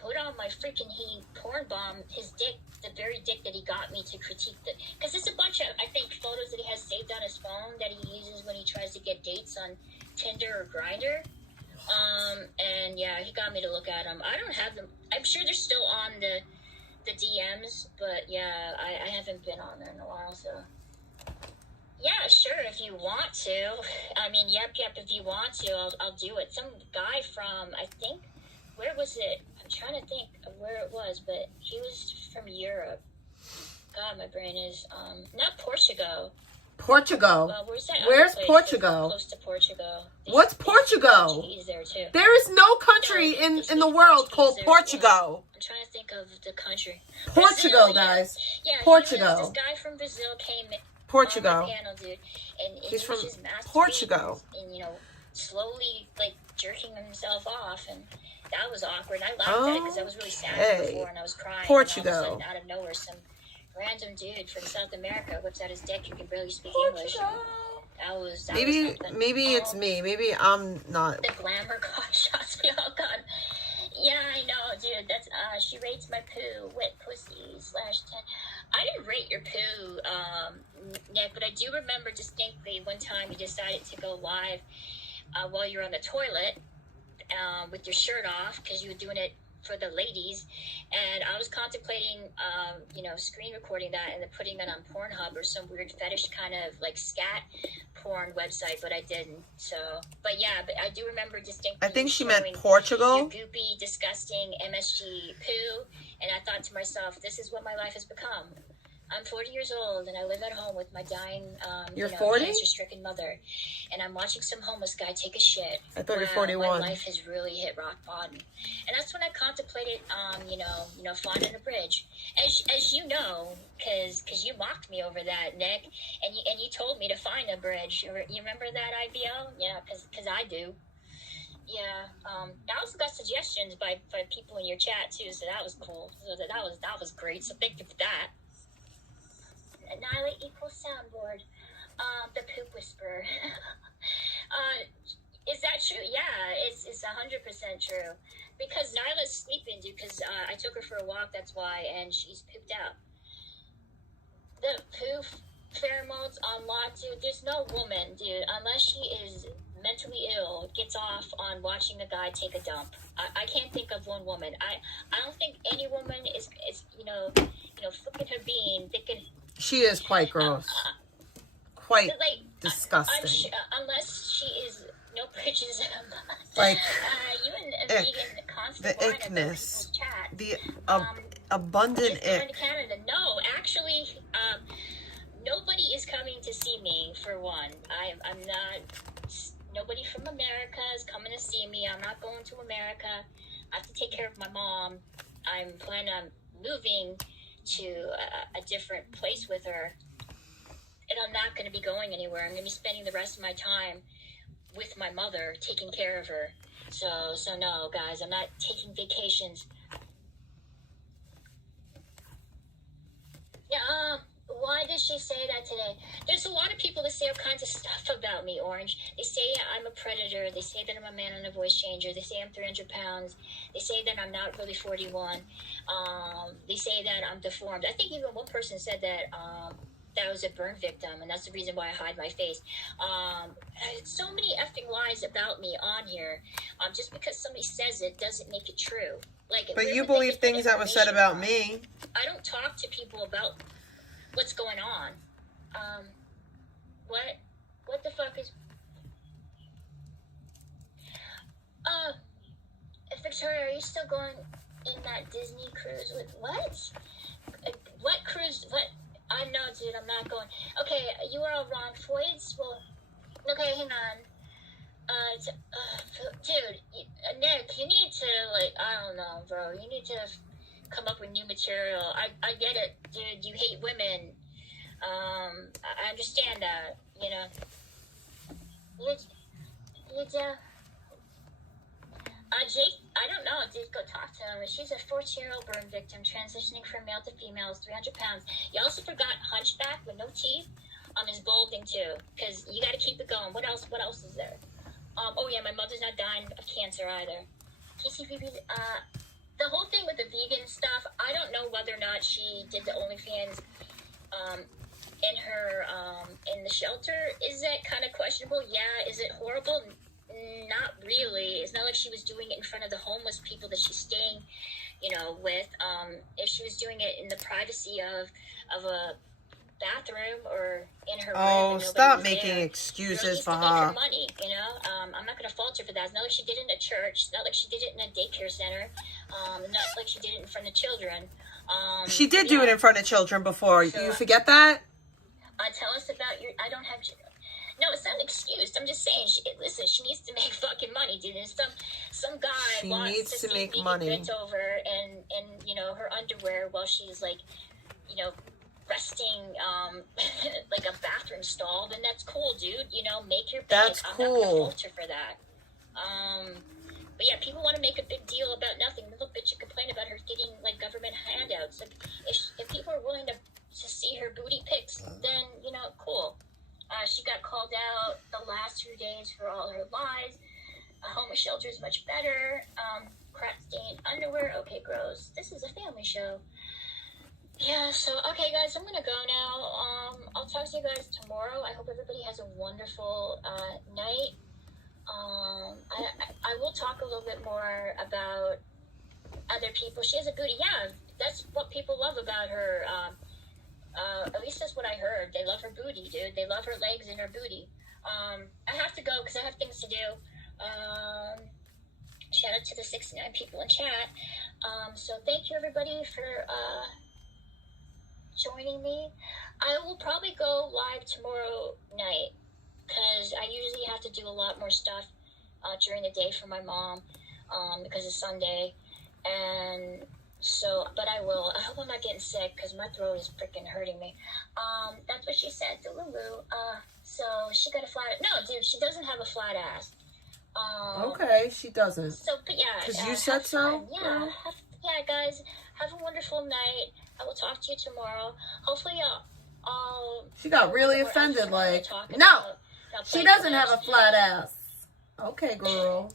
put on my freaking, he porn bombed his dick, the very dick that he got me to critique the, because there's a bunch of, I think, photos that he has saved on his phone that he uses when he tries to get dates on Tinder or Grindr. And yeah, he got me to look at them. I don't have them. I'm sure they're still on the DMs, but yeah, I haven't been on there in a while, so. Yeah, sure, if you want to. I mean, yep, if you want to, I'll do it. Some guy from, I think, where was it? I'm trying to think of where it was, but he was from Europe. God, my brain is, not Portugal. Portugal. Where's that? Where's place Portugal? Close to Portugal. What's Portugal? There too. There is no country in the world called Portugal. I'm trying to think of the country. Portugal, Brazil, guys. Yeah, Portugal. This guy from Brazil came Portugal. on my panel, dude, and He's from was just masturbating Portugal. and slowly like jerking himself off, and that was awkward. And I laughed at it because I was really sad before, and I was crying. Portugal. And all of a sudden, out of nowhere, some random dude from South America whips out his dick and can barely speak English. That was maybe it's me. Maybe I'm not. The glamour god shots me all gone. Yeah, I know, dude. That's she rates my poo, wet pussy /10. I didn't rate your poo, Nick, but I do remember distinctly one time you decided to go live while you were on the toilet with your shirt off because you were doing it for the ladies, and I was contemplating, screen recording that and then putting it on Pornhub or some weird fetish kind of like scat porn website, but I didn't. So, but I do remember distinctly. I think she meant Portugal. Your goopy, disgusting MSG poo, and I thought to myself, this is what my life has become. I'm 40 years old, and I live at home with my dying, You're 40? cancer-stricken mother, and I'm watching some homeless guy take a shit. I thought you're 41. My life has really hit rock bottom, and that's when I contemplated, flying on a bridge. As you know, because you mocked me over that, Nick, and you told me to find a bridge. You remember that, IBO? Yeah, because I do. Yeah, I also got suggestions by people in your chat too, so that was cool. So that was great. So thank you for that. Nyla equals soundboard. The poop whisperer. Is that true? Yeah, it's 100% true. Because Nyla's sleeping, dude. Because I took her for a walk. That's why, and she's pooped out. The poop pheromones on lock, dude. There's no woman, dude, unless she is mentally ill, gets off on watching a guy take a dump. I can't think of one woman. I don't think any woman is flipping her bean thinking. She is quite gross. Quite disgusting. I'm sure, unless she is no bridges. Like you and vegan constant the ickness, chat. the abundant ick. To Canada. No, actually, nobody is coming to see me. For one, I'm not. Nobody from America is coming to see me. I'm not going to America. I have to take care of my mom. I'm planning on moving to a different place with her, and I'm not going to be going anywhere. I'm going to be spending the rest of my time with my mother, taking care of her. So no, guys, I'm not taking vacations. Yeah, why did she say that today? There's a lot of people that say all kinds of stuff about me, Orange. They say I'm a predator. They say that I'm a man and a voice changer. They say I'm 300 pounds. They say that I'm not really 41. They say that I'm deformed. I think even one person said that that I was a burn victim, and that's the reason why I hide my face. So many effing lies about me on here. Just because somebody says it doesn't make it true. But you believe things that was said about me. I don't talk to people about what's going on. What the fuck is... Victoria, are you still going in that Disney cruise with... What? What cruise? What? I'm not, dude, I'm not going. Okay, you are all wrong. Floyd's... Well, okay, hang on. Dude, Nick, you need to, I don't know, bro. You need to come up with new material. I get it, dude. You hate women. I understand that, Jake, I don't know, dude, go talk to him. She's a 14-year-old burn victim transitioning from male to female, is 300 pounds. You also forgot hunchback with no teeth is balding too, because you got to keep it going. What else is there? Oh yeah, my mother's not dying of cancer either. KCVB, the whole thing with the vegan stuff, I don't know whether or not she did the OnlyFans in her in the shelter. Is that kind of questionable? Yeah. Is it horrible? Not really. It's not like she was doing it in front of the homeless people that she's staying, with. If she was doing it in the privacy of a bathroom or in her room. Oh, stop making excuses for her. Money, I'm not going to fault her for that. It's not like she did it in a church. It's not like she did it in a daycare center. Not like she did it in front of children. She did do it in front of children before. So, you forget that? Tell us about your... I don't have... No, it's not an excuse. I'm just saying. She needs to make fucking money, dude. And some guy wants to make money. Bent over and her underwear while she's like, resting like a bathroom stall, then that's cool, dude. Make your bed. That's I'm cool. not gonna fault her for that. But yeah, people want to make a big deal about nothing. Little bitch, you complain about her getting like government handouts. Like, if people are willing to see her booty pics, then cool. She got called out the last 2 days for all her lies. A homeless shelter is much better. Crap stained underwear. Okay, gross. This is a family show. Yeah, so, okay, guys, I'm gonna go now. I'll talk to you guys tomorrow. I hope everybody has a wonderful night. I will talk a little bit more about other people. She has a booty. Yeah, that's what people love about her. At least that's what I heard. They love her booty, dude. They love her legs and her booty. I have to go because I have things to do. Shout out to the 69 people in chat. So thank you, everybody, for... joining me. I will probably go live tomorrow night because I usually have to do a lot more stuff during the day for my mom because it's Sunday, and so, but I will. I hope I'm not getting sick because my throat is freaking hurting me. That's what she said to Lulu. So she got a flat... No, dude, she doesn't have a flat ass. Okay, she doesn't. So, but yeah. Because you said so? Yeah. Yeah, guys, have a wonderful night. I will talk to you tomorrow. Hopefully, I'll... She got really offended, like, no, she doesn't have a flat ass. Okay, girl.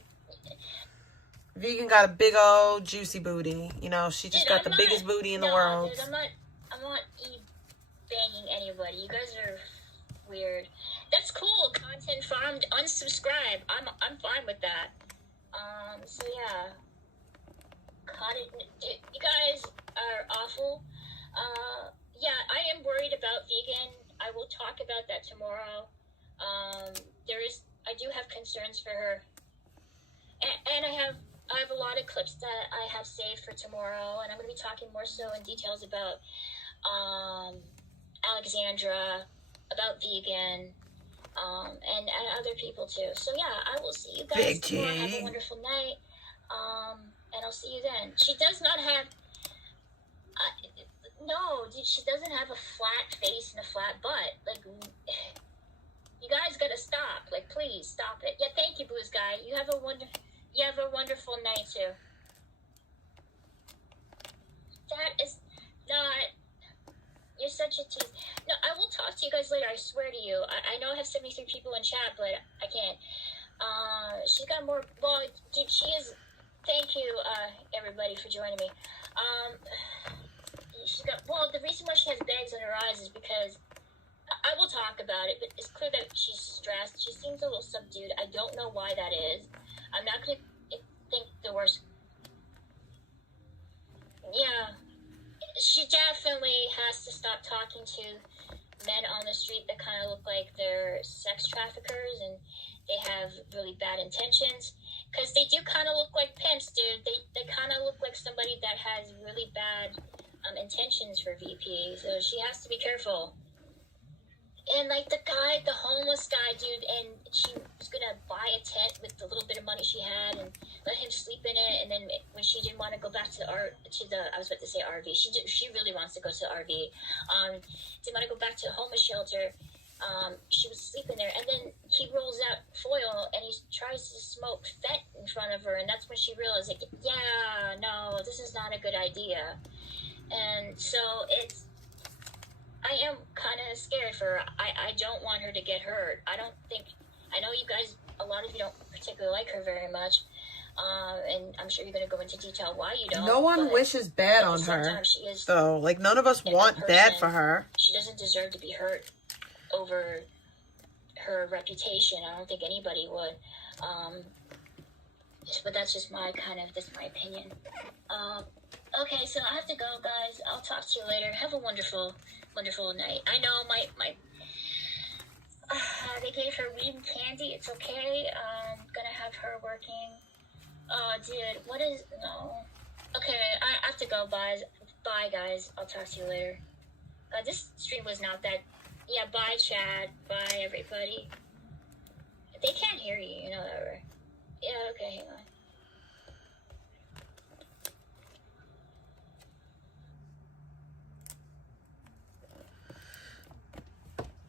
Vegan got a big old juicy booty. She just got the biggest booty in the world. Dude, I'm not banging anybody. You guys are weird. That's cool. Content farmed. Unsubscribe. I'm fine with that. So yeah. You guys are awful. Yeah, I am worried about vegan. I will talk about that tomorrow. I do have concerns for her, and I have a lot of clips that I have saved for tomorrow, and I'm going to be talking more so in details about Alexandra, about vegan, and other people too. So yeah, I will see you guys tomorrow. Have a wonderful night. And I'll see you then. She does not have... no, dude, she doesn't have a flat face and a flat butt. Like, you guys gotta stop. Like, please, stop it. Yeah, thank you, Booze Guy. You have a wonderful night, too. That is not... You're such a tease. No, I will talk to you guys later, I swear to you. I know I have 73 people in chat, but I can't. She's got more... Well, dude, she is... Thank you, everybody, for joining me. The reason why she has bags under her eyes is because I will talk about it, but it's clear that she's stressed. She seems a little subdued. I don't know why that is. I'm not going to think the worst. Yeah, she definitely has to stop talking to men on the street that kind of look like they're sex traffickers and they have really bad intentions. Because they do kind of look like pimps, dude. They kind of look like somebody that has really bad intentions for VP. So she has to be careful. And, like, the homeless guy, dude, and she was going to buy a tent with the little bit of money she had and let him sleep in it. And then when she didn't want to go back to I was about to say RV. She really wants to go to the RV. Didn't want to go back to the homeless shelter. She was sleeping there, and then he rolls out foil and he tries to smoke fent in front of her, and that's when she realized, like, yeah, no, this is not a good idea. And so I am kind of scared for her. I don't want her to get hurt. I know you guys, a lot of you don't particularly like her very much, and I'm sure you're going to go into detail why you don't. No one wishes bad on her, though. Like, none of us want bad for her. She doesn't deserve to be hurt over her reputation. I don't think anybody would. But that's just my opinion. Okay, so I have to go, guys. I'll talk to you later. Have a wonderful, wonderful night. I know my they gave her weed and candy. It's okay. I'm gonna have her working. Dude, no. Okay, I have to go. Bye, guys. I'll talk to you later. This stream was not that. Yeah, bye, Chad. Bye, everybody. They can't hear you, you know that, right? Yeah, okay, hang on.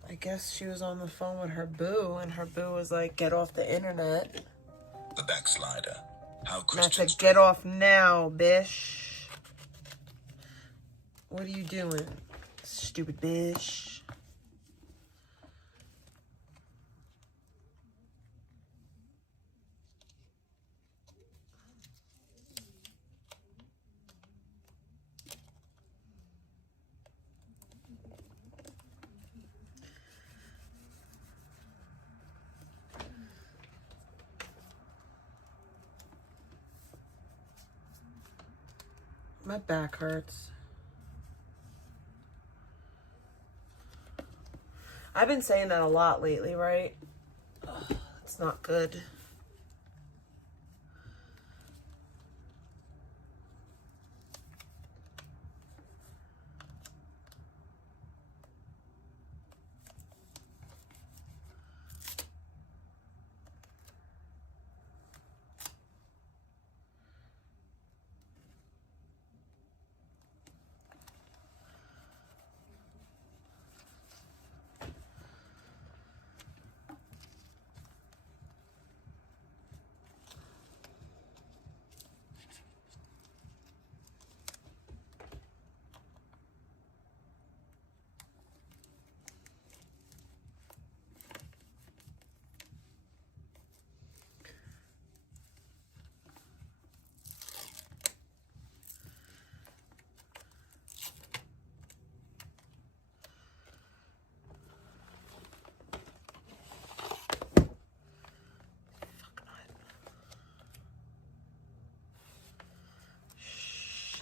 I guess she was on the phone with her boo, and her boo was like, get off the internet. The backslider. How And I Christians said, get off now, bish. What are you doing, stupid bish? My back hurts. I've been saying that a lot lately, right? Ugh, it's not good.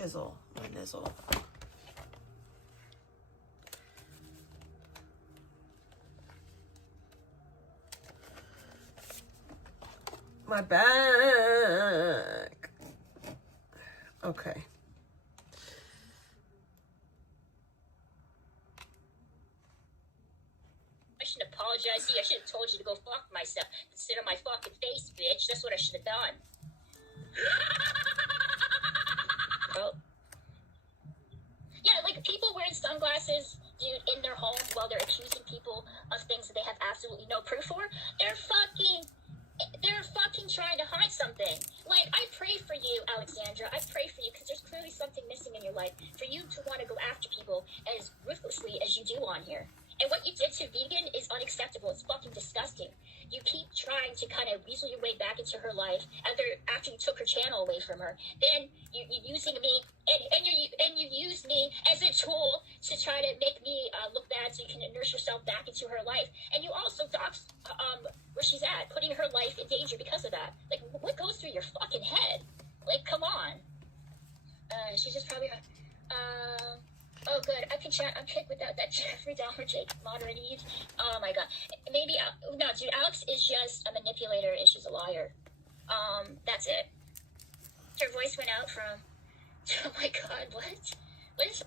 Shizzle, my nizzle. My back. Okay. I shouldn't apologize to you. I should have told you to go fuck myself. Sit on my fucking face, bitch. That's what I should have done. Oh. Yeah, like people wearing sunglasses, dude, in their homes while they're accusing people of things that they have absolutely no proof for. They're fucking trying to hide something. Like, I pray for you, Alexandra. I pray for you because there's clearly something missing in your life for you to want to go after people as ruthlessly as you do on here. And what you did to Vegan is unacceptable. It's fucking disgusting. You keep trying to kind of weasel your way back into her life after you took her channel away from her. Then you're using me, and you use me as a tool to try to make me look bad so you can nurse yourself back into her life. And you also dox where she's at, putting her life in danger because of that. Like, what goes through your fucking head? Like, come on. She's just probably... Oh, good. I can chat. I'm kicked without that Jeffrey Dahmer Jake moderating you. Oh, my God. Maybe... no, dude, Alex is just a manipulator and she's a liar. That's it. Her voice went out from... Oh, my God. What? What is...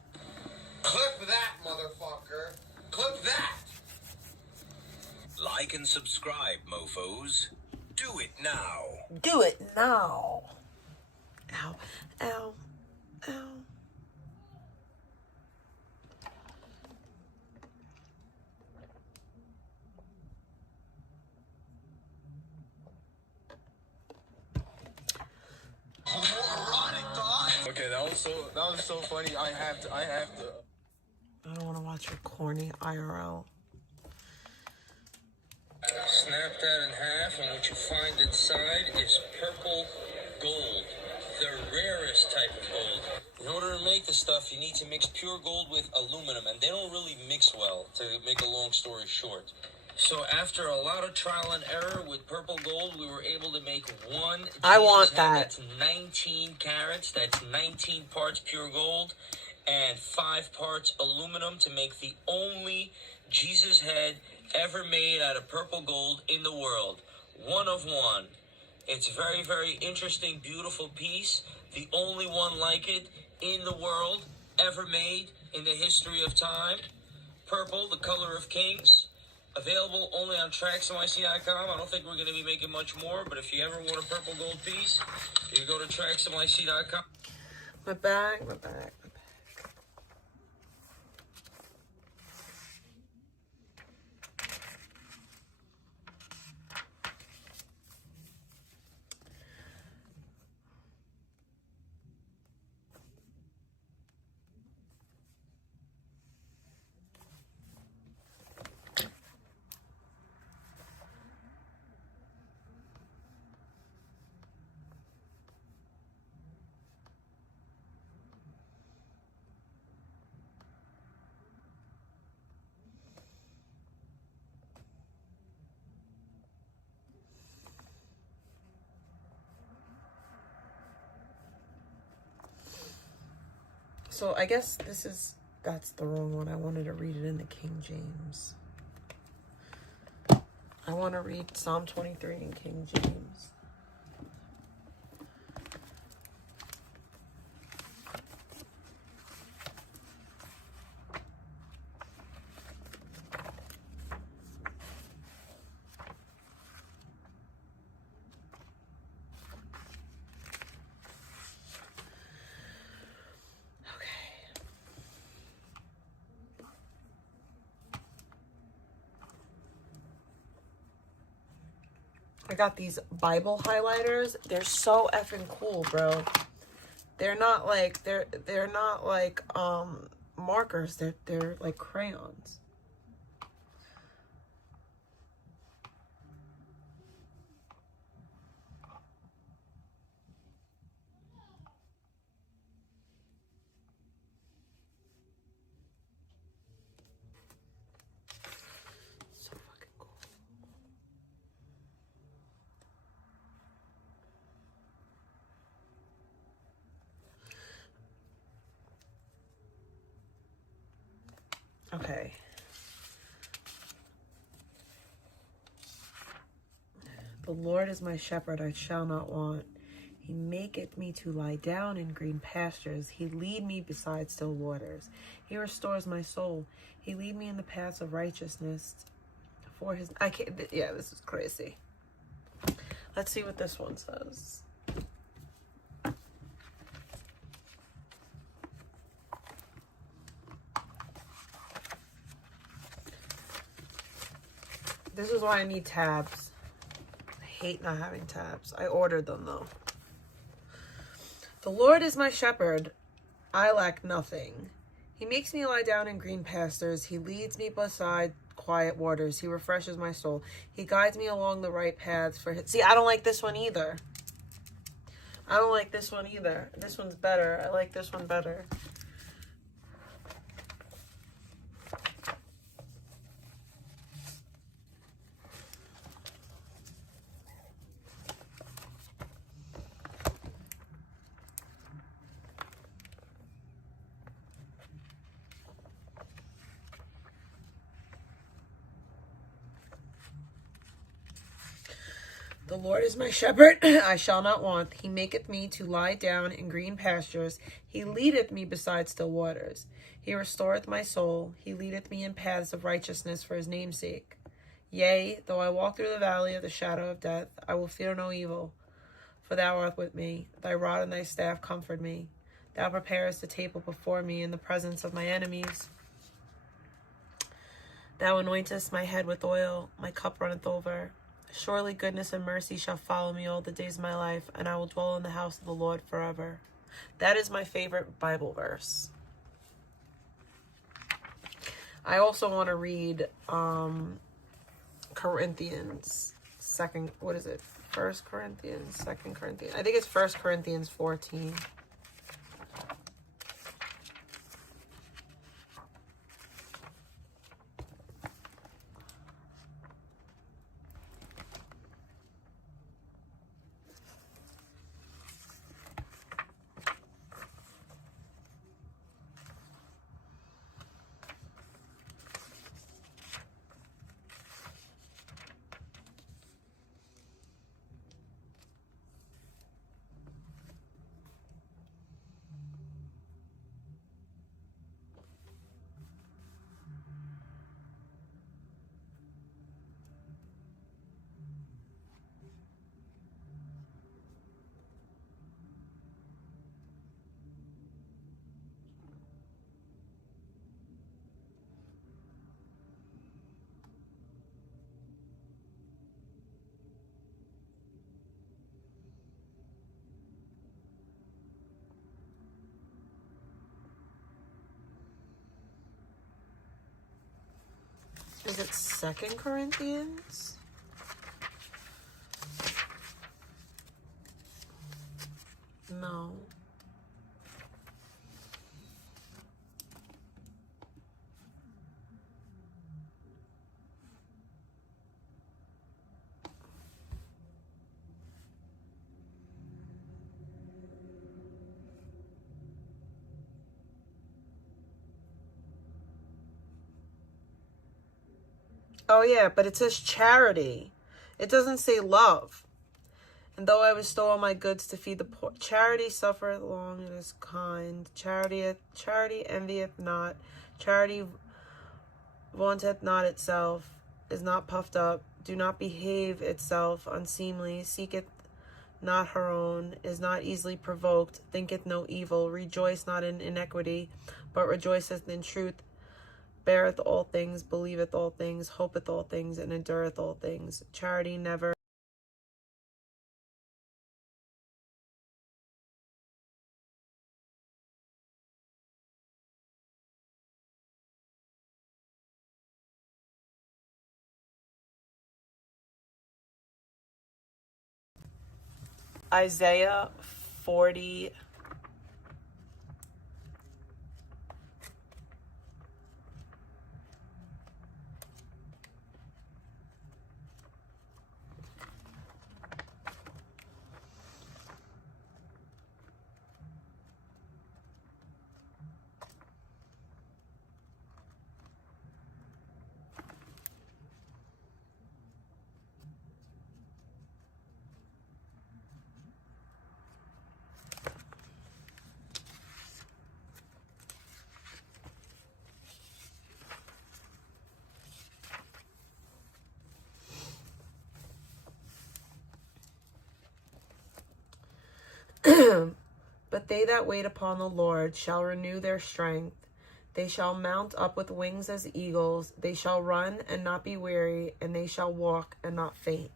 Clip that, motherfucker. Clip that. Like and subscribe, mofos. Do it now. Do it now. Ow. Ow. Ow. so funny. I have to. I don't want to watch your corny IRL. Snap that in half, and what you find inside is purple gold, the rarest type of gold. In order to make the stuff, you need to mix pure gold with aluminum, and they don't really mix well, to make a long story short. So after a lot of trial and error with purple gold, we were able to make one. I want Jesus that. head that's 19 carats. That's 19 parts pure gold and 5 parts aluminum to make the only Jesus head ever made out of purple gold in the world. One of one. It's a very, very interesting, beautiful piece. The only one like it in the world ever made in the history of time. Purple, the color of kings. Available only on TracksNYC.com. I don't think we're going to be making much more, but if you ever want a purple gold piece, you can go to TracksNYC.com. My bag. So I guess that's the wrong one. I wanted to read it in the King James. I want to read Psalm 23 in King James. I got these Bible highlighters. They're so effing cool, bro. They're not like they're not like markers. They're like crayons. Okay. The Lord is my shepherd, I shall not want. He maketh me to lie down in green pastures. He lead me beside still waters. He restores my soul. He lead me in the paths of righteousness for his... Yeah, this is crazy. Let's see what this one says. This is why I need tabs. I hate not having tabs. I ordered them though. The Lord is my shepherd. I lack nothing. He makes me lie down in green pastures. He leads me beside quiet waters. He refreshes my soul. He guides me along the right paths for his... See, I don't like this one either. I don't like this one either. This one's better. I like this one better. The Lord is my shepherd, I shall not want. He maketh me to lie down in green pastures. He leadeth me beside still waters. He restoreth my soul. He leadeth me in paths of righteousness for his name's sake. Yea, though I walk through the valley of the shadow of death, I will fear no evil, for thou art with me. Thy rod and thy staff comfort me. Thou preparest a table before me in the presence of my enemies. Thou anointest my head with oil, my cup runneth over. Surely goodness and mercy shall follow me all the days of my life, and I will dwell in the house of the Lord forever. That is my favorite Bible verse. I also want to read Corinthians, what is it? 1 Corinthians, 2 Corinthians. I think it's 1 Corinthians 14. Is it 2 Corinthians? No. Oh yeah, but it says charity. It doesn't say love. And though I bestow all my goods to feed the poor, charity suffereth long and is kind. Charity envieth not. Charity vaunteth not itself, is not puffed up, do not behave itself unseemly, seeketh not her own, is not easily provoked, thinketh no evil, rejoice not in iniquity, but rejoiceth in truth, beareth all things, believeth all things, hopeth all things, and endureth all things. Charity never Isaiah 40. But they that wait upon the Lord shall renew their strength. They shall mount up with wings as eagles. They shall run and not be weary, and they shall walk and not faint.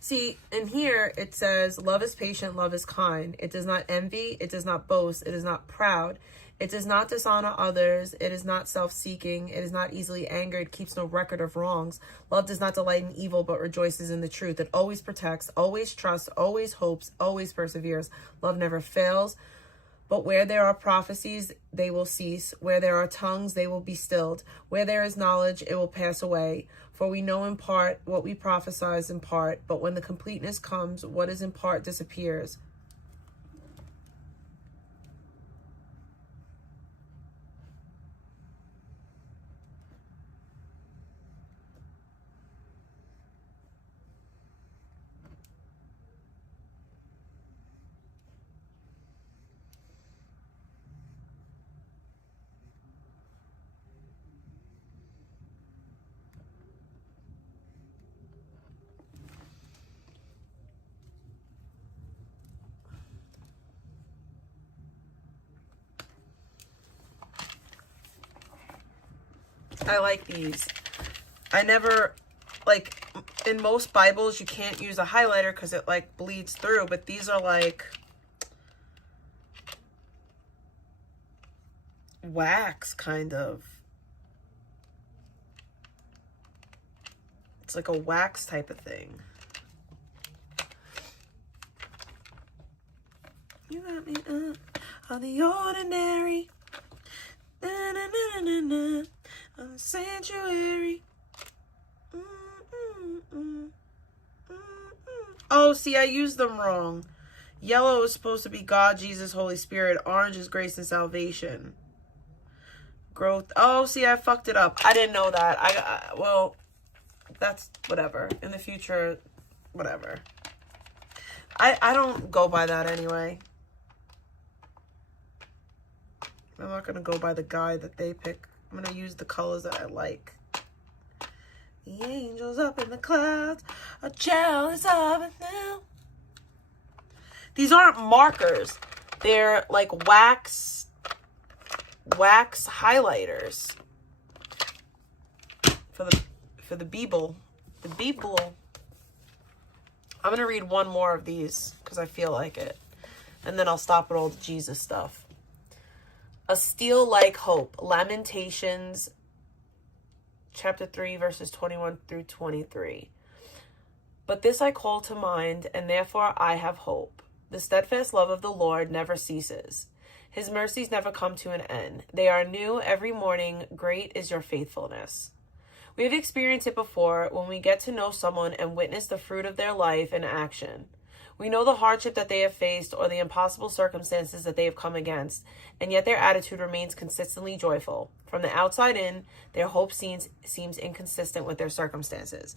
See, in here it says, love is patient, love is kind. It does not envy, it does not boast, it is not proud. It does not dishonor others. It is not self-seeking. It is not easily angered, keeps no record of wrongs. Love does not delight in evil, but rejoices in the truth. It always protects, always trusts, always hopes, always perseveres. Love never fails. But where there are prophecies, they will cease. Where there are tongues, they will be stilled. Where there is knowledge, it will pass away. For we know in part what we prophesy in part. But when the completeness comes, what is in part disappears. I like these. I never, like, in most Bibles, you can't use a highlighter because it, like, bleeds through. But these are, like, wax, kind of. It's like a wax type of thing. You got me on the ordinary. Na, na, na, na, na. On the sanctuary. Oh, see, I used them wrong. Yellow is supposed to be God, Jesus, Holy Spirit. Orange is grace and salvation. Growth. Oh, see, I fucked it up. I didn't know that. Well, that's whatever. In the future, whatever. I don't go by that anyway. I'm not going to go by the guide that they pick. I'm going to use the colors that I like. The angels up in the clouds are jealous of it now. These aren't markers. They're like wax highlighters. For the Bible. The Bible. I'm going to read one more of these because I feel like it. And then I'll stop with all the Jesus stuff. A steel-like hope. Lamentations, chapter 3, verses 21 through 23. But this I call to mind, and therefore I have hope. The steadfast love of the Lord never ceases. His mercies never come to an end. They are new every morning. Great is your faithfulness. We have experienced it before when we get to know someone and witness the fruit of their life in action. We know the hardship that they have faced or the impossible circumstances that they have come against, and yet their attitude remains consistently joyful. From the outside in, their hope seems inconsistent with their circumstances.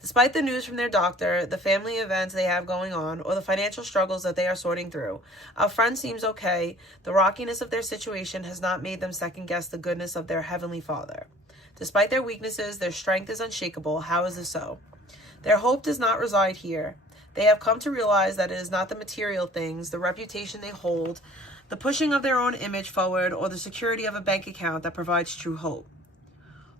Despite the news from their doctor, the family events they have going on, or the financial struggles that they are sorting through, our friend seems okay. The rockiness of their situation has not made them second-guess the goodness of their Heavenly Father. Despite their weaknesses, their strength is unshakable. How is this so? Their hope does not reside here. They have come to realize that it is not the material things, the reputation they hold, the pushing of their own image forward, or the security of a bank account that provides true hope.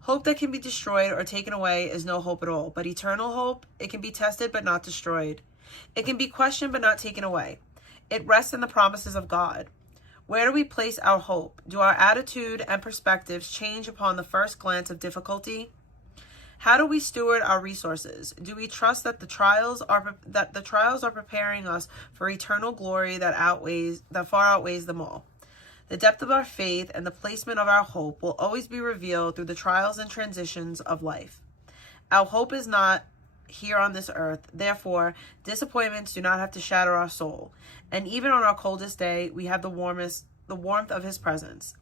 Hope that can be destroyed or taken away is no hope at all, but eternal hope, it can be tested but not destroyed. It can be questioned but not taken away. It rests in the promises of God. Where do we place our hope? Do our attitude and perspectives change upon the first glance of difficulty? How do we steward our resources? Do we trust that the trials are preparing us for eternal glory that far outweighs them all? The depth of our faith and the placement of our hope will always be revealed through the trials and transitions of life. Our hope is not here on this earth. Therefore, disappointments do not have to shatter our soul. And even on our coldest day, we have the warmth of His presence.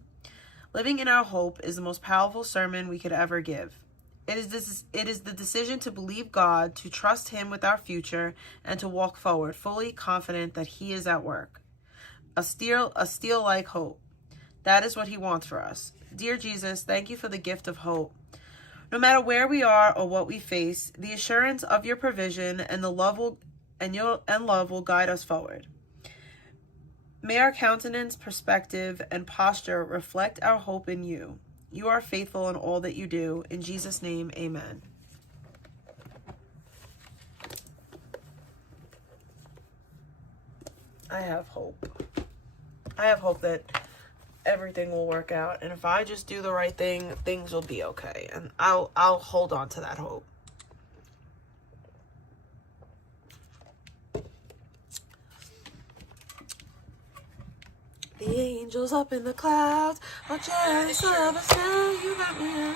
Living in our hope is the most powerful sermon we could ever give. It is the decision to believe God, to trust Him with our future, and to walk forward, fully confident that He is at work. A steel-like hope. That is what He wants for us. Dear Jesus, thank you for the gift of hope. No matter where we are or what we face, the assurance of your provision and love will guide us forward. May our countenance, perspective, and posture reflect our hope in you. You are faithful in all that you do. In Jesus' name, amen. I have hope. I have hope that everything will work out, and if I just do the right thing, things will be okay, and I'll hold on to that hope. The angels up in the clouds are jealous of us now. You got me now.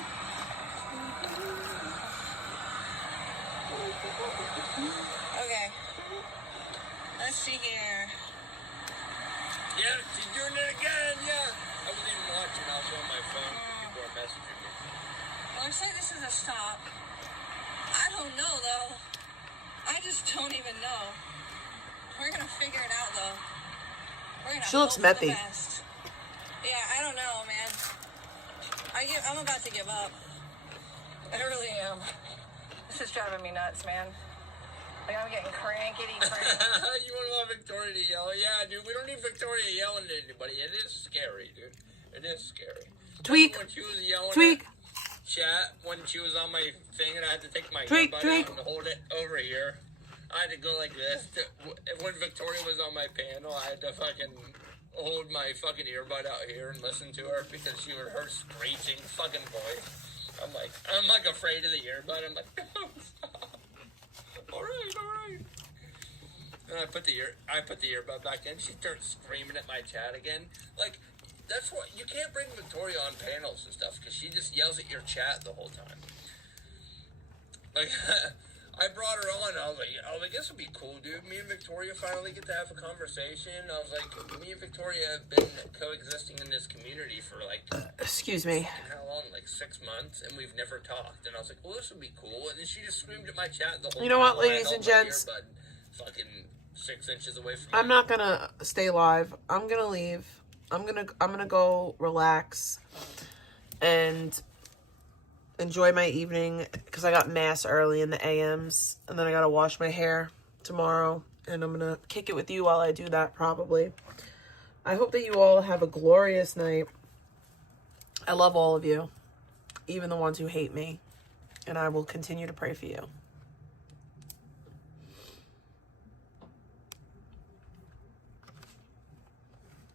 Okay. Let's see here. Yeah, she's doing it again, yeah. I wasn't even watching, I was on my phone. People are messaging me. Looks like this is a stop. I don't know, though. I just don't even know. We're gonna figure it out, though. We're gonna She looks hope for the messy. best. Yeah, I don't know, man. I'm about to give up. I really am. This is driving me nuts, man. Like, I'm getting cranky. You want Victoria to yell? Yeah, dude, we don't need Victoria yelling at anybody. It is scary, dude. It is scary. Tweak. When she was yelling Tweak. at chat, when she was on my thing and I had to take my Tweak, earbud tweak. out and hold it over here. I had to go like this. When Victoria was on my panel, I had to fucking hold my fucking earbud out here and listen to her because she was her screeching fucking voice. I'm like afraid of the earbud. I'm like, no, stop. All right. And I put the earbud back in. She starts screaming at my chat again. Like, that's what you can't bring Victoria on panels and stuff because she just yells at your chat the whole time. Like, I brought her on. I was like, this would be cool, dude. Me and Victoria finally get to have a conversation. I was like, me and Victoria have been coexisting in this community for like, excuse me, how long? Like 6 months, and we've never talked. And I was like, well, this would be cool. And then she just screamed at my chat the whole time. You know what, while I ladies held and my gents? earbud fucking 6 inches away from I'm not gonna stay live. I'm gonna leave. I'm gonna go relax and enjoy my evening because I got mass early in the AMs, and then I gotta wash my hair tomorrow, and I'm gonna kick it with you while I do that probably. I hope that you all have a glorious night. I love all of you, even the ones who hate me, and I will continue to pray for you.